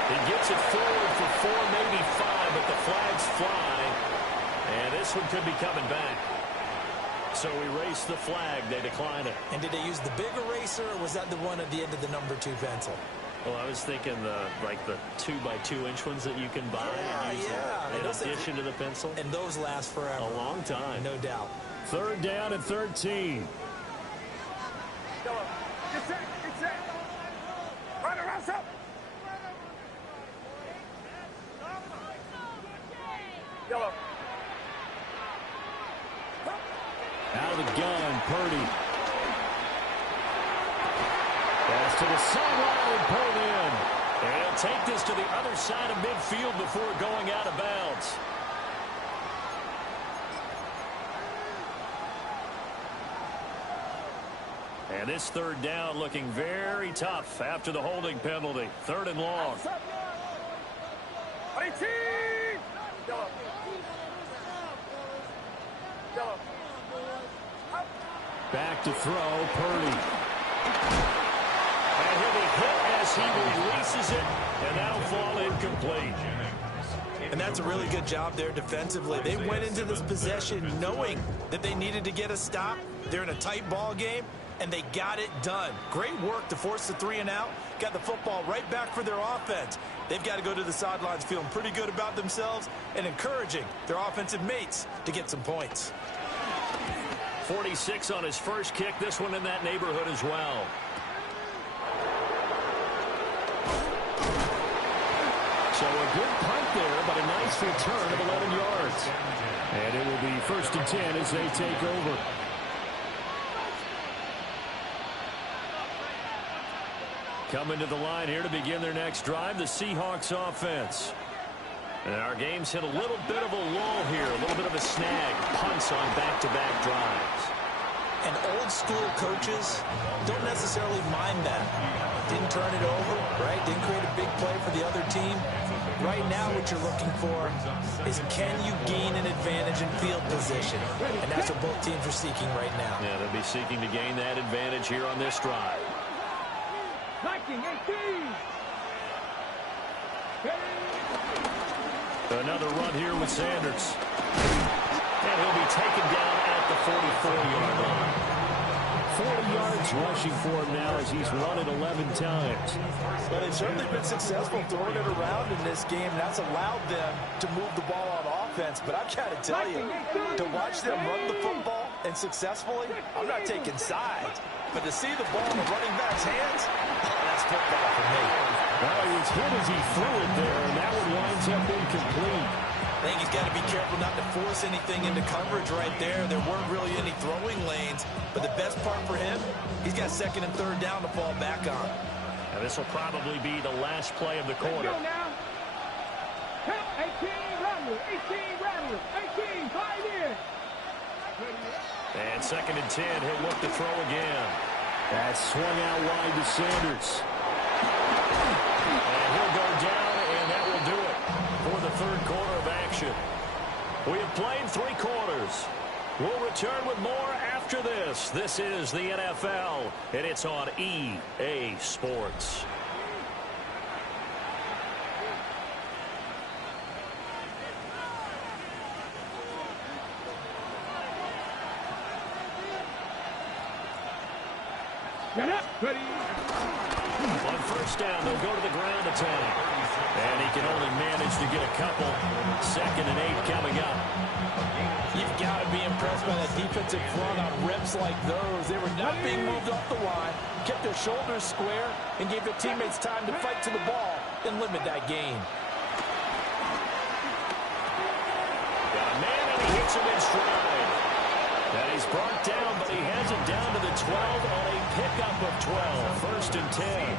He gets it forward for 4, maybe 5, but the flags fly. And this one could be coming back. So erase the flag. They decline it. And did they use the big eraser, or was that the one at the end of the number 2 pencil? Well, I was thinking the 2x2-inch ones that you can buy and use in addition to the pencil. And those last forever. A long time. No doubt. 3rd down and 13. Out of the gun, Purdy. Pass to the sideline and pulled in. And he'll take this to the other side of midfield before going out of bounds. And this 3rd down looking very tough after the holding penalty. 3rd and long. Back to throw, Purdy. And he'll be hit as he releases it, and that'll fall incomplete. And that's a really good job there defensively. They went into this possession knowing that they needed to get a stop. They're in a tight ball game, and they got it done. Great work to force the 3 and out. Got the football right back for their offense. They've got to go to the sidelines feeling pretty good about themselves and encouraging their offensive mates to get some points. 46 on his first kick. This one in that neighborhood as well. So a good punt there, but a nice return of 11 yards. And it will be 1st and 10 as they take over. Coming to the line here to begin their next drive, the Seahawks offense. And our game's hit a little bit of a lull here, a little bit of a snag. Punts on back-to-back drives. And old-school coaches don't necessarily mind that. Didn't turn it over, right? Didn't create a big play for the other team. Right now what you're looking for is can you gain an advantage in field position? And that's what both teams are seeking right now. Yeah, they'll be seeking to gain that advantage here on this drive. Another run here with Sanders. And he'll be taken down at the 44-yard line. 40 yards rushing for him now as he's run it 11 times. Well, they've certainly been successful throwing it around in this game. That's allowed them to move the ball on offense. But I've got to tell you, to watch them run the football and successfully, I'm not taking sides. But to see the ball in the running back's hands, that's football for me. Well, he was hit as he threw it there, and that one winds up incomplete. I think he's got to be careful not to force anything into coverage right there. There weren't really any throwing lanes. But the best part for him, he's got 2nd and 3rd down to fall back on. Now this will probably be the last play of the quarter. 18, rattle, 18, 5 in. And 2nd and 10, he'll look to throw again. That's swung out wide to Sanders. And he'll go down, and that will do it for the 3rd quarter of action. We have played 3 quarters. We'll return with more after this. This is the NFL, and it's on EA Sports. On 1st down, they'll go to the ground attack. And he can only manage to get a couple. 2nd and 8 coming up. You've got to be impressed by that defensive front on reps like those. They were not being moved off the line, kept their shoulders square, and gave their teammates time to fight to the ball and limit that gain. Got a man, and he hits him in stride. And he's brought down, but he has it down to the 12 on a pickup of 12. 1st and 10.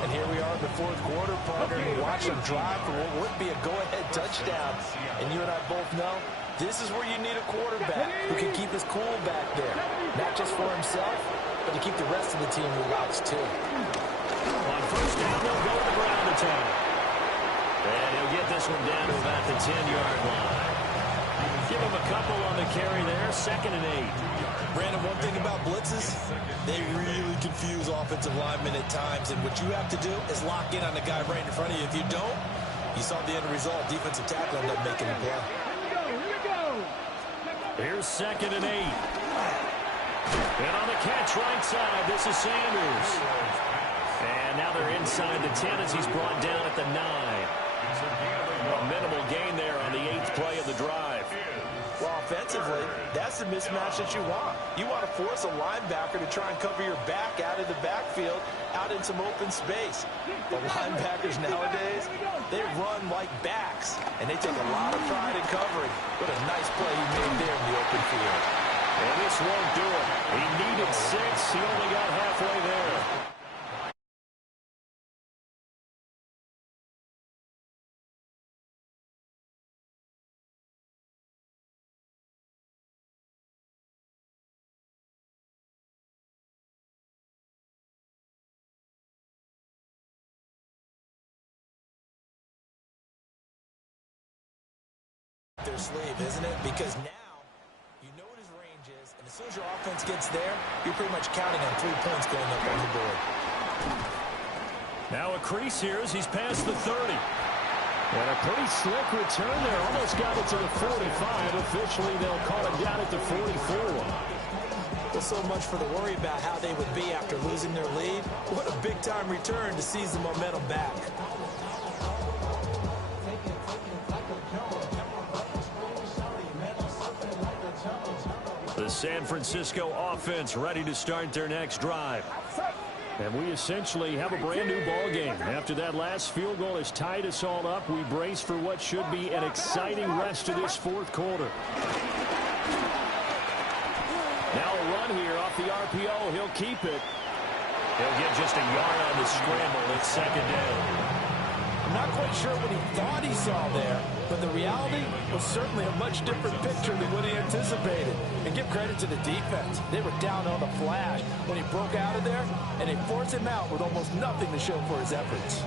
And here we are in the 4th quarter, partner, and watch them drive for what would be a go-ahead touchdown. And you and I both know this is where you need a quarterback who can keep his cool back there. Not just for himself, but to keep the rest of the team relaxed too. On 1st down, they'll go to the ground attack. And he'll get this one down to about the 10-yard line. Give him a couple on the carry there. 2nd and 8. Brandon, one thing about blitzes, they really confuse offensive linemen at times. And what you have to do is lock in on the guy right in front of you. If you don't, you saw the end result. Defensive tackle ended up making the play. Here's 2nd and 8. And on the catch right side, this is Sanders. And now they're inside the 10 as he's brought down at the 9. A minimal gain there on the 8th play of the drive. Well, offensively, that's the mismatch that you want. You want to force a linebacker to try and cover your back out of the backfield, out in some open space. The linebackers nowadays, they run like backs, and they take a lot of pride in covering. What a nice play he made there in the open field. And this won't do it. He needed 6. He only got halfway there. Their sleeve, isn't it? Because now you know what his range is, and as soon as your offense gets there, you're pretty much counting on 3 points going up on the board. Now a crease here as he's past the 30. And a pretty slick return there. Almost got it to the 45. Officially, they'll call it down at the 44. Well, so much for the worry about how they would be after losing their lead. What a big-time return to seize the momentum back. The San Francisco offense ready to start their next drive. And we essentially have a brand new ball game. After that last field goal has tied us all up, we brace for what should be an exciting rest of this fourth quarter. Now a run here off the RPO. He'll keep it. He'll get just a yard on the scramble. It's second down. I'm not quite sure what he thought he saw there, but the reality was certainly a much different picture than what he anticipated. And give credit to the defense. They were down on the flash when he broke out of there, and they forced him out with almost nothing to show for his efforts.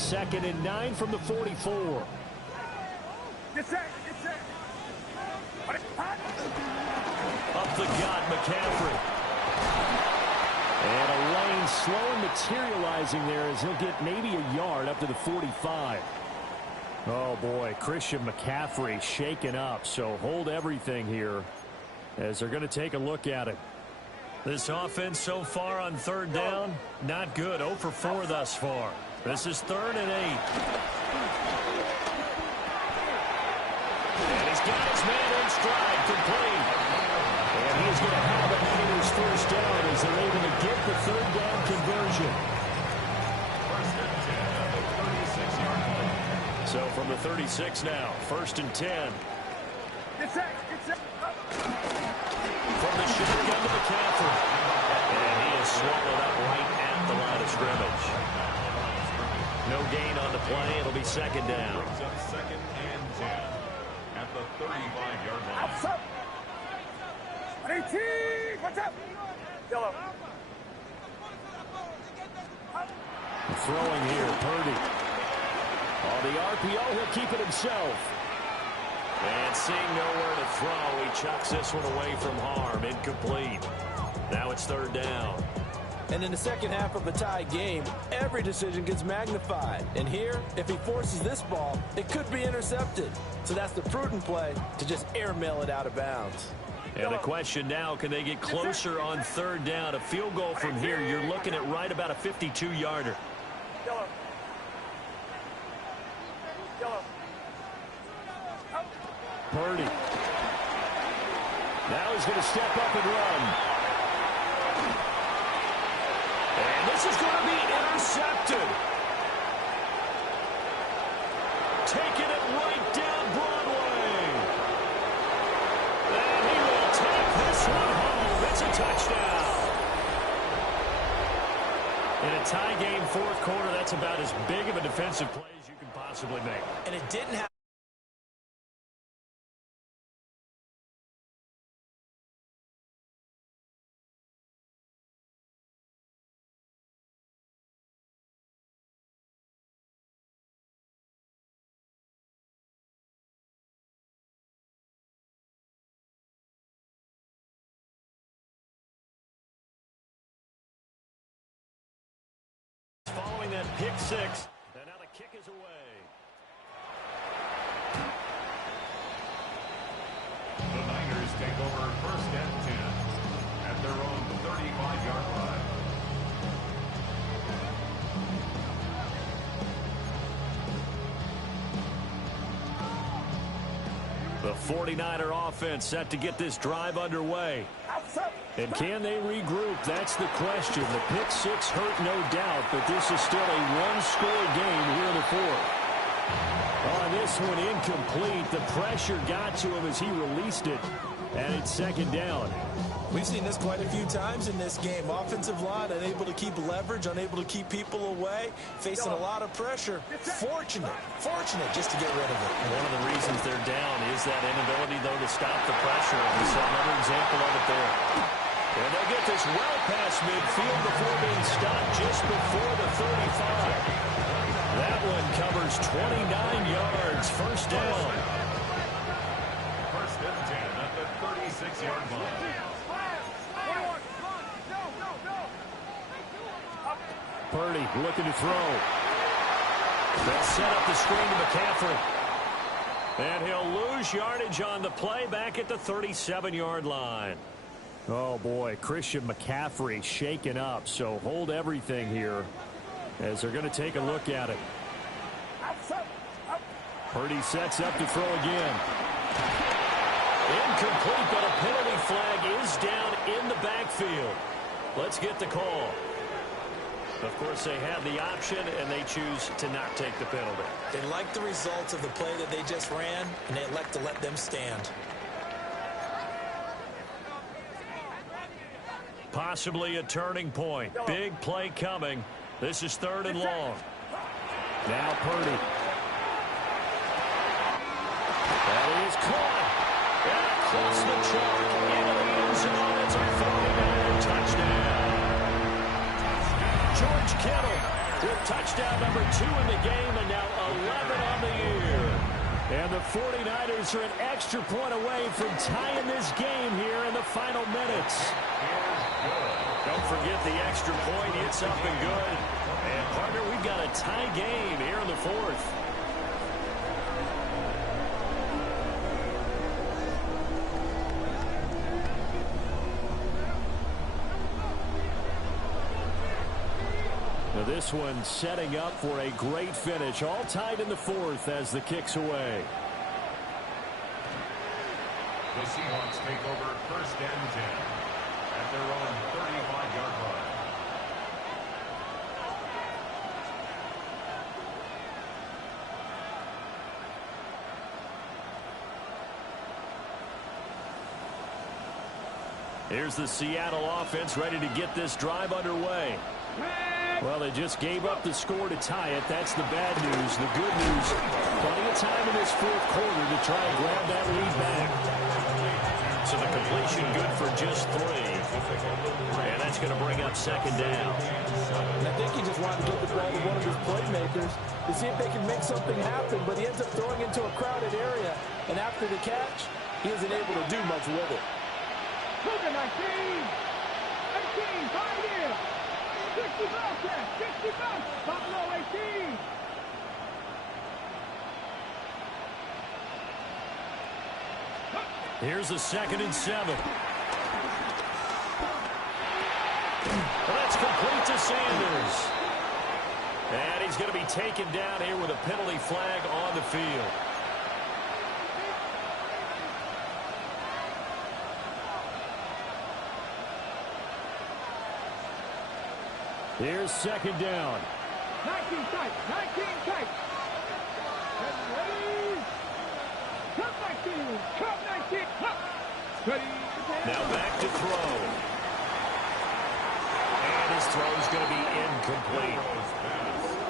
Second and 9 from the 44. Up the gut, McCaffrey. And a lane slow and materializing there as he'll get maybe a yard up to the 45. Oh, boy, Christian McCaffrey shaken up, so hold everything here as they're going to take a look at it. This offense so far on third down, not good. 0 for 4 thus far. This is 3rd and 8. And he's got his man in stride, complete. And he's going to have it in his first down as they're able to get the third down conversion. So from the 36 now, 1st and 10. From the shotgun to McCaffrey. And he is swallowed up right at the line of scrimmage. No gain on the play. It'll be second down. Second and 10 at the 35-yard line. 18, what's up? Yellow. Throwing here, Purdy. On the RPO, he'll keep it himself. And seeing nowhere to throw, he chucks this one away from harm. Incomplete. Now it's 3rd down. And in the second half of a tie game, every decision gets magnified. And here, if he forces this ball, it could be intercepted. So that's the prudent play to just airmail it out of bounds. And the question now, can they get closer on 3rd down? A field goal from here, you're looking at right about a 52-yarder. Purdy. Now he's going to step up and run. And this is going to be intercepted. Taking it right down Broadway. And he will take this one home. It's a touchdown. In a tie game, 4th quarter, that's about as big of a defensive play as you can possibly make. And it didn't have following that pick 6, and now the kick is away. The Niners take over 1st and 10 at their own 35-yard line. The 49er offense set to get this drive underway. And can they regroup? That's the question. The pick 6 hurt, no doubt, but this is still a one-score game here in the 4th. On this one, incomplete. The pressure got to him as he released it, and it's 2nd down. We've seen this quite a few times in this game. Offensive line unable to keep leverage, unable to keep people away, facing a lot of pressure. Fortunate just to get rid of it. One of the reasons they're down is that inability, though, to stop the pressure. We saw another example of it there. And they'll get this well past midfield before being stopped just before the 35. That one covers 29 yards. 1st down. 1st and 10 at the 36-yard line. Purdy looking to throw. They'll set up the screen to McCaffrey. And he'll lose yardage on the play back at the 37-yard line. Oh, boy, Christian McCaffrey shaken up, so hold everything here as they're going to take a look at it. Purdy sets up to throw again. Incomplete, but a penalty flag is down in the backfield. Let's get the call. Of course, they have the option, and they choose to not take the penalty. They like the results of the play that they just ran, and they elect to let them stand. Possibly a turning point. Big play coming. This is 3rd and long. Now Purdy. That is caught. And across the chalk into the end zone. It's a 49er touchdown. George Kittle with touchdown number 2 in the game, and now 11 on the year. And the 49ers are an extra point away from tying this game here in the final minutes. Don't forget the extra point. It's up and good. And, partner, we've got a tie game here in the 4th. Now this one setting up for a great finish. All tied in the 4th as the kick's away. The Seahawks take over 1st and 10 at their own 35-yard line. Here's the Seattle offense ready to get this drive underway. Well, they just gave up the score to tie it. That's the bad news. The good news, plenty of time in this 4th quarter to try and grab that lead back. So the completion good for just 3. And that's going to bring up 2nd down. And I think he just wanted to get the ball to one of his playmakers to see if they can make something happen, but he ends up throwing into a crowded area. And after the catch, he isn't able to do much with it. 19, 18, 5 here. 60 bucks, Buffalo 18. Here's a 2nd and 7. That's complete to Sanders. And he's going to be taken down here with a penalty flag on the field. Here's 2nd down. 19 tight. Cut 19. Ready. Now back to throw. And his throw's going to be incomplete.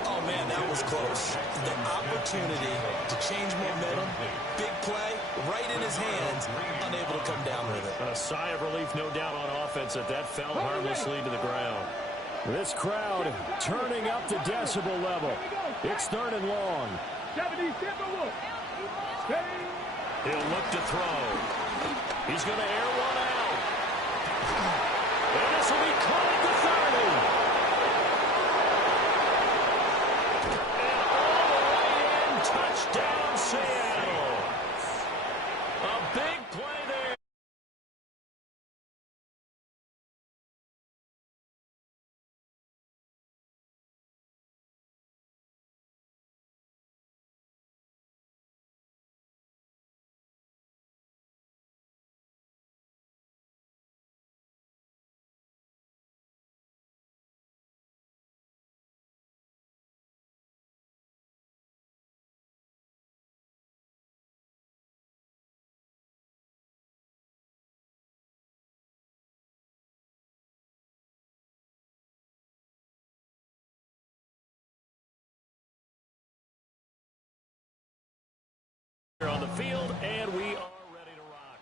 Oh, man, that was close. The opportunity to change momentum, big play, right in his hands, unable to come down with it. A sigh of relief, no doubt, on offense that fell harmlessly to the ground. This crowd turning up the decibel level. It's 3rd and long. 70 Timberwolves. He'll look to throw. He's going to air one out. And this will be caught at the 30. And all the way in, touchdown Seattle. A big play there. On the field, and we are ready to rock.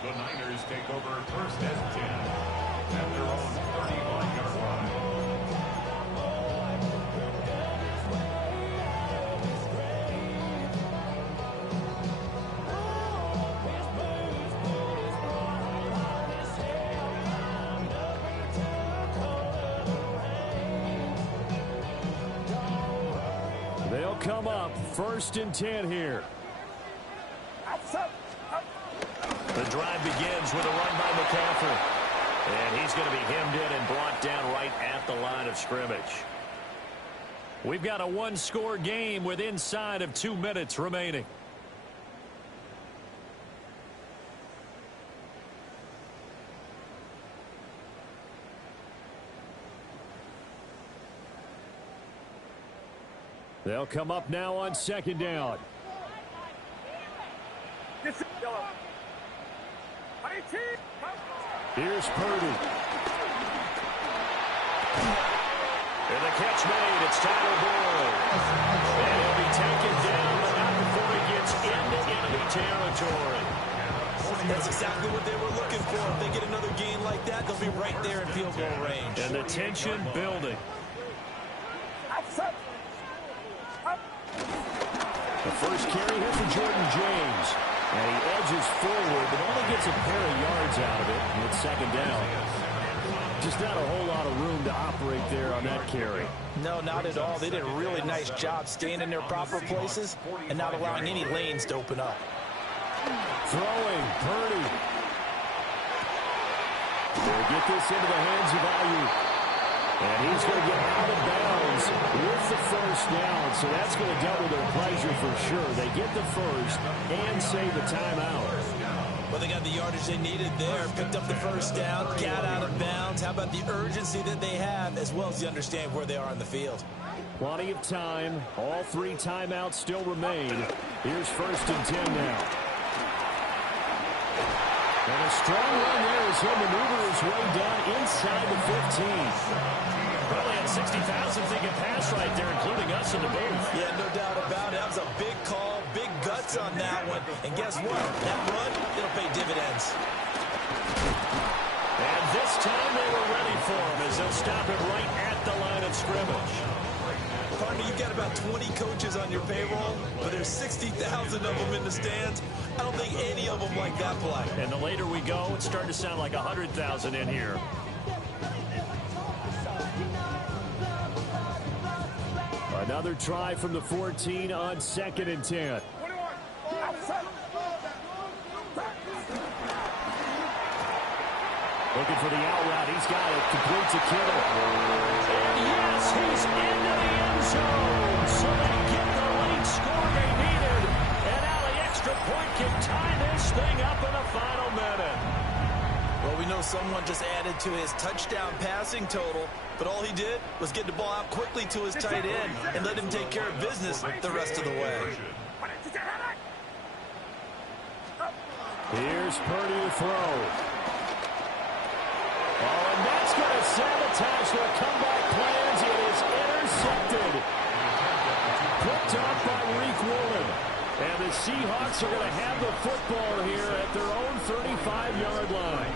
The Niners take over 1st and 10 at their own 35-yard line. They'll come up 1st and 10 here. The drive begins with a run by McCaffrey. And he's going to be hemmed in and brought down right at the line of scrimmage. We've got a one-score game with inside of 2 minutes remaining. They'll come up now on 2nd down. Here's Purdy. And the catch made. It's Tyler Boyd. And he'll be taken down, but not before he gets into enemy territory. That's exactly what they were looking for. If they get another gain like that, they'll be right there in field goal range. And the tension building. The first carry here for Jordan James. And he edges forward, but only gets a pair of yards out of it. And it's 2nd down. Just not a whole lot of room to operate there on that carry. No, not at all. They did a really nice job staying in their proper places and not allowing any lanes to open up. Throwing, Purdy. They'll get this into the hands of Ayuk. And he's going to get out of bounds with the 1st down. So that's going to double their pleasure for sure. They get the 1st and save a timeout. Well, they got the yardage they needed there. Picked up the 1st down, got out of bounds. How about the urgency that they have, as well as the understand where they are on the field? Plenty of time. All 3 timeouts still remain. Here's 1st and 10 now. And a strong run there as he'll maneuver his way down inside the 15. Probably had 60,000 thinking pass right there, including us in the booth. Yeah, no doubt about it. That was a big call, big guts on that one. And guess what? That run, it'll pay dividends. And this time they were ready for him as they'll stop it right at the line of scrimmage. Partner, you've got about 20 coaches on your payroll, but there's 60,000 of them in the stands. I don't think any of them like that play. And the later we go, it's starting to sound like 100,000 in here. Another try from the 14 on 2nd and 10. Looking for the out route. He's got it. Completes a Kittle. And yes, he's into the end zone. So they get the late score they needed. And now the extra point can tie this thing up in the final minute. Well, we know someone just added to his touchdown passing total, but all he did was get the ball out quickly to his tight end and let him take care of business the rest of the way. Here's Purdy to throw. Oh, and that's going to sabotage their comeback plans. It is intercepted. Picked off by Reek Woolen. And the Seahawks are going to have the football here at their own 35-yard line.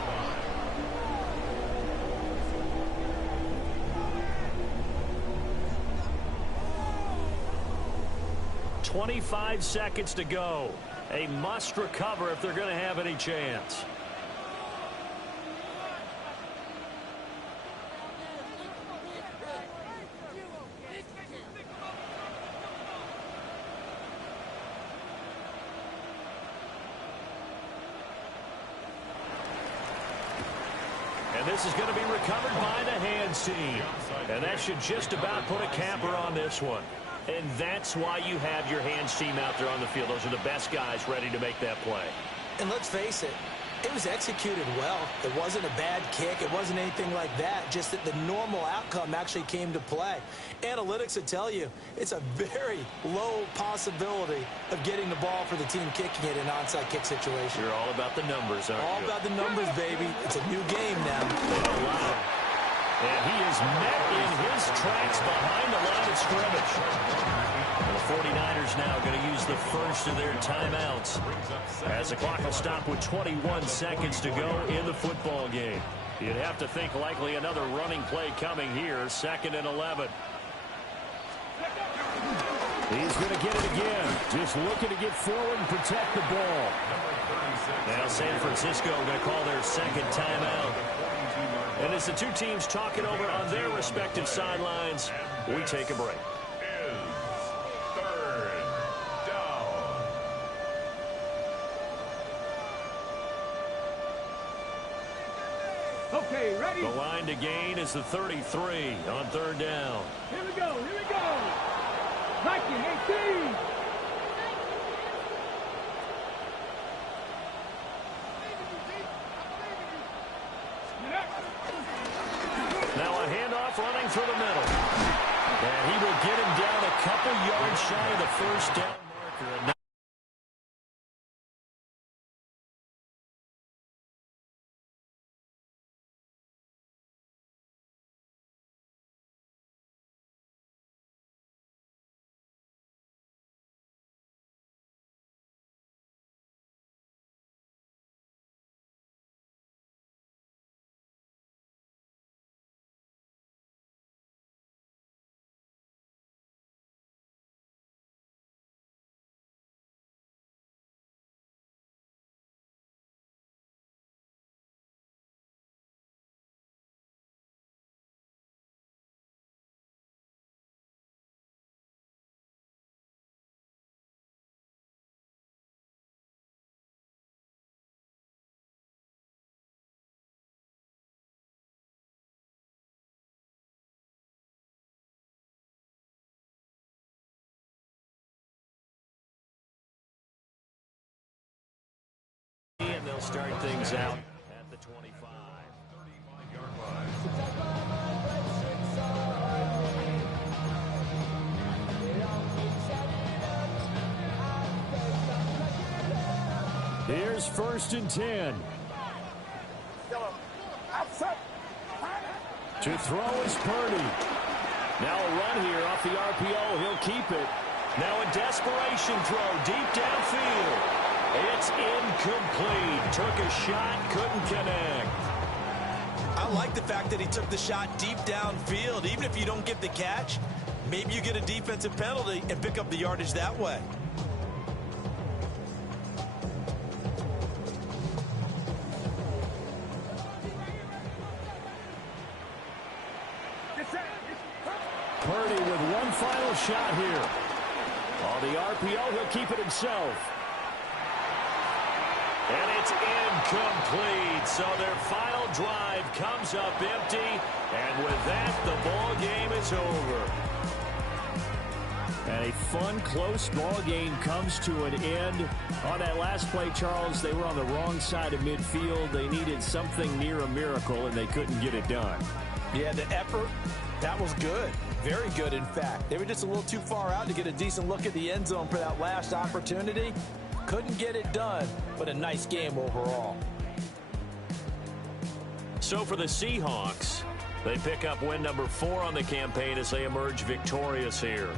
25 seconds to go. A must recover if they're going to have any chance. And this is going to be recovered by the hands team. And that should just about put a capper on this one. And that's why you have your hands team out there on the field. Those are the best guys ready to make that play. And let's face it, it was executed well. It wasn't a bad kick. It wasn't anything like that. Just that the normal outcome actually came to play. Analytics would tell you it's a very low possibility of getting the ball for the team kicking it in an onside kick situation. You're all about the numbers, aren't you? All about the numbers, baby. It's a new game now. And he is met in his tracks behind the line of scrimmage. And the 49ers now going to use the first of their timeouts as the clock will stop with 21 seconds to go in the football game. You'd have to think likely another running play coming here, 2nd and 11. He's going to get it again. Just looking to get forward and protect the ball. Now San Francisco going to call their second timeout. And as the two teams talk it over on their respective sidelines, we take a break. Okay, ready? The line to gain is the 33 on third down. Here we go, here we go. Viking 18. Now a handoff running through the middle. And he will get him down a couple yards shy of the first down marker. And they'll start things out at the 25. Here's 1st and 10. To throw is Purdy. Now a run here off the RPO. He'll keep it. Now a desperation throw deep downfield. It's incomplete. Took a shot, couldn't connect. I like the fact that he took the shot deep downfield. Even if you don't get the catch, maybe you get a defensive penalty and pick up the yardage that way. Purdy with one final shot here. On the RPO, he'll keep it himself. And it's incomplete. So their final drive comes up empty. And with that, the ball game is over. And a fun, close ball game comes to an end. On that last play, Charles, they were on the wrong side of midfield. They needed something near a miracle, and they couldn't get it done. Yeah, the effort, that was good. Very good, in fact. They were just a little too far out to get a decent look at the end zone for that last opportunity. Couldn't get it done, but a nice game overall. So for the Seahawks, they pick up win number 4 on the campaign as they emerge victorious here.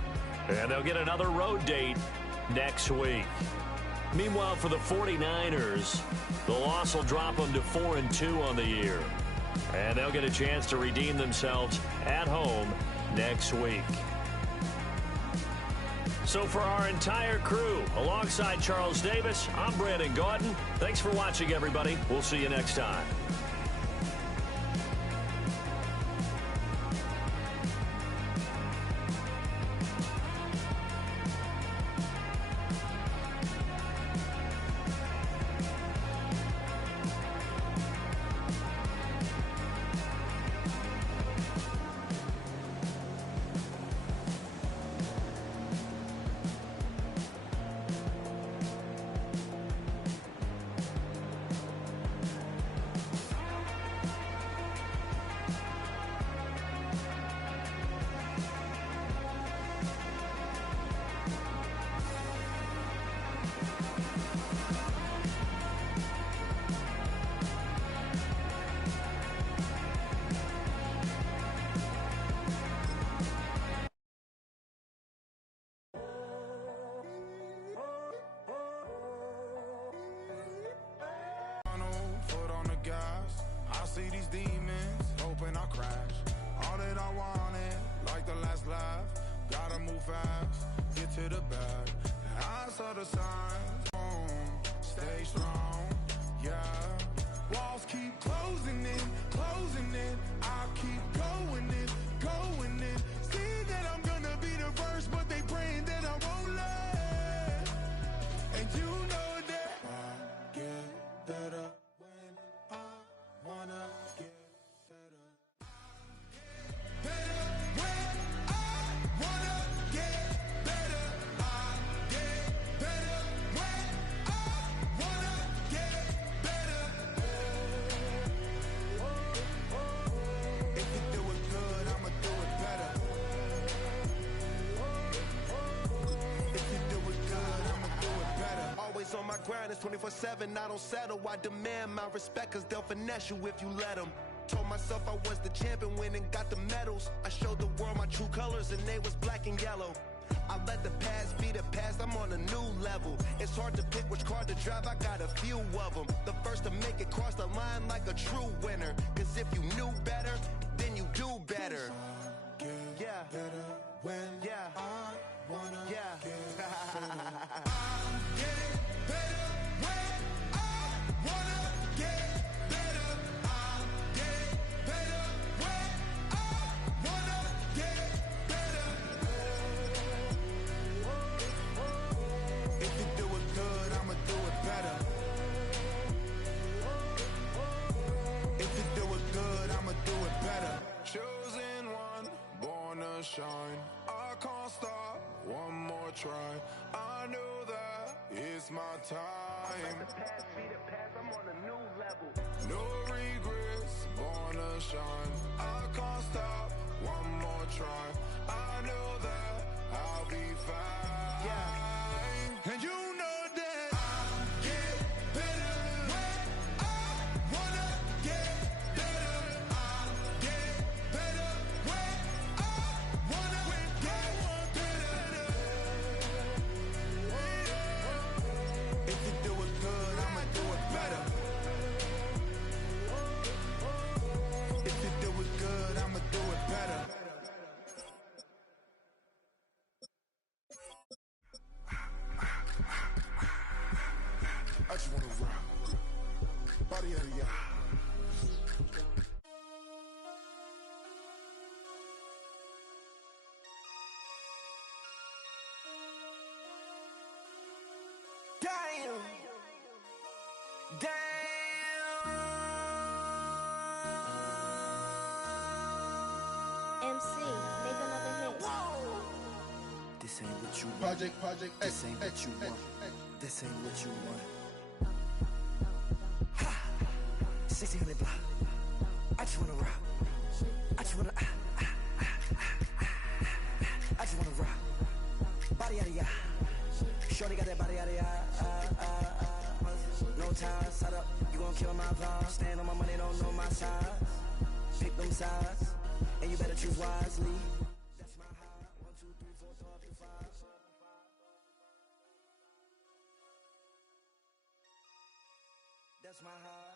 And they'll get another road date next week. Meanwhile, for the 49ers, the loss will drop them to 4-2 on the year. And they'll get a chance to redeem themselves at home next week. So for our entire crew, alongside Charles Davis, I'm Brandon Gaudin. Thanks for watching, everybody. We'll see you next time. I see these demons, hoping I crash. All that I wanted, like the last laugh. Gotta move fast, get to the bag. I saw the signs, stay strong, yeah. Walls keep closing in. I keep going in. See that I'm gonna be the first, but they praying that I won't let. And you know that I get better when I wanna get grind is 24/7. I don't settle. I demand my respect, cause they'll finesse you if you let them. Told myself I was the champion, went and got the medals. I showed the world my true colors and they was black and yellow. I let the past be the past, I'm on a new level. It's hard to pick which car to drive, I got a few of them. The first to make it cross the line like a true winner. Cause if you knew better, then you do better. Yeah. Better when I wanna Yeah. get better. I'm getting better when I wanna get better. I'm getting better when I wanna get better. If you do it good, I'ma do it better. If you do it good, I'ma do it better. Chosen one, born to shine. I can't stop, one more try. I know that it's my time. Let the past be the past, I'm on a new level. No regrets, born to shine. I can't stop, one more try. I know that I'll be fine. Yeah. And you know that I'll get better when I wanna get better. I'll get better when I wanna get better. If you do it good, I'ma do it better. If you do it good, I'ma do it better. I just wanna rock. Body out of ya. Damn. MC, make another hit. This ain't what you want. Project This ain't what you want. This ain't what you want. 1600 block. I just wanna rock. I just wanna I just wanna rock. Body out of ya. Shorty got that body out of ya. No ties, side up. You gon' kill my vibe. Stand on my money, don't know my size. Pick them sides, and you better choose wisely. That's my high. 1, 2, 3, 4, 5. That's my high.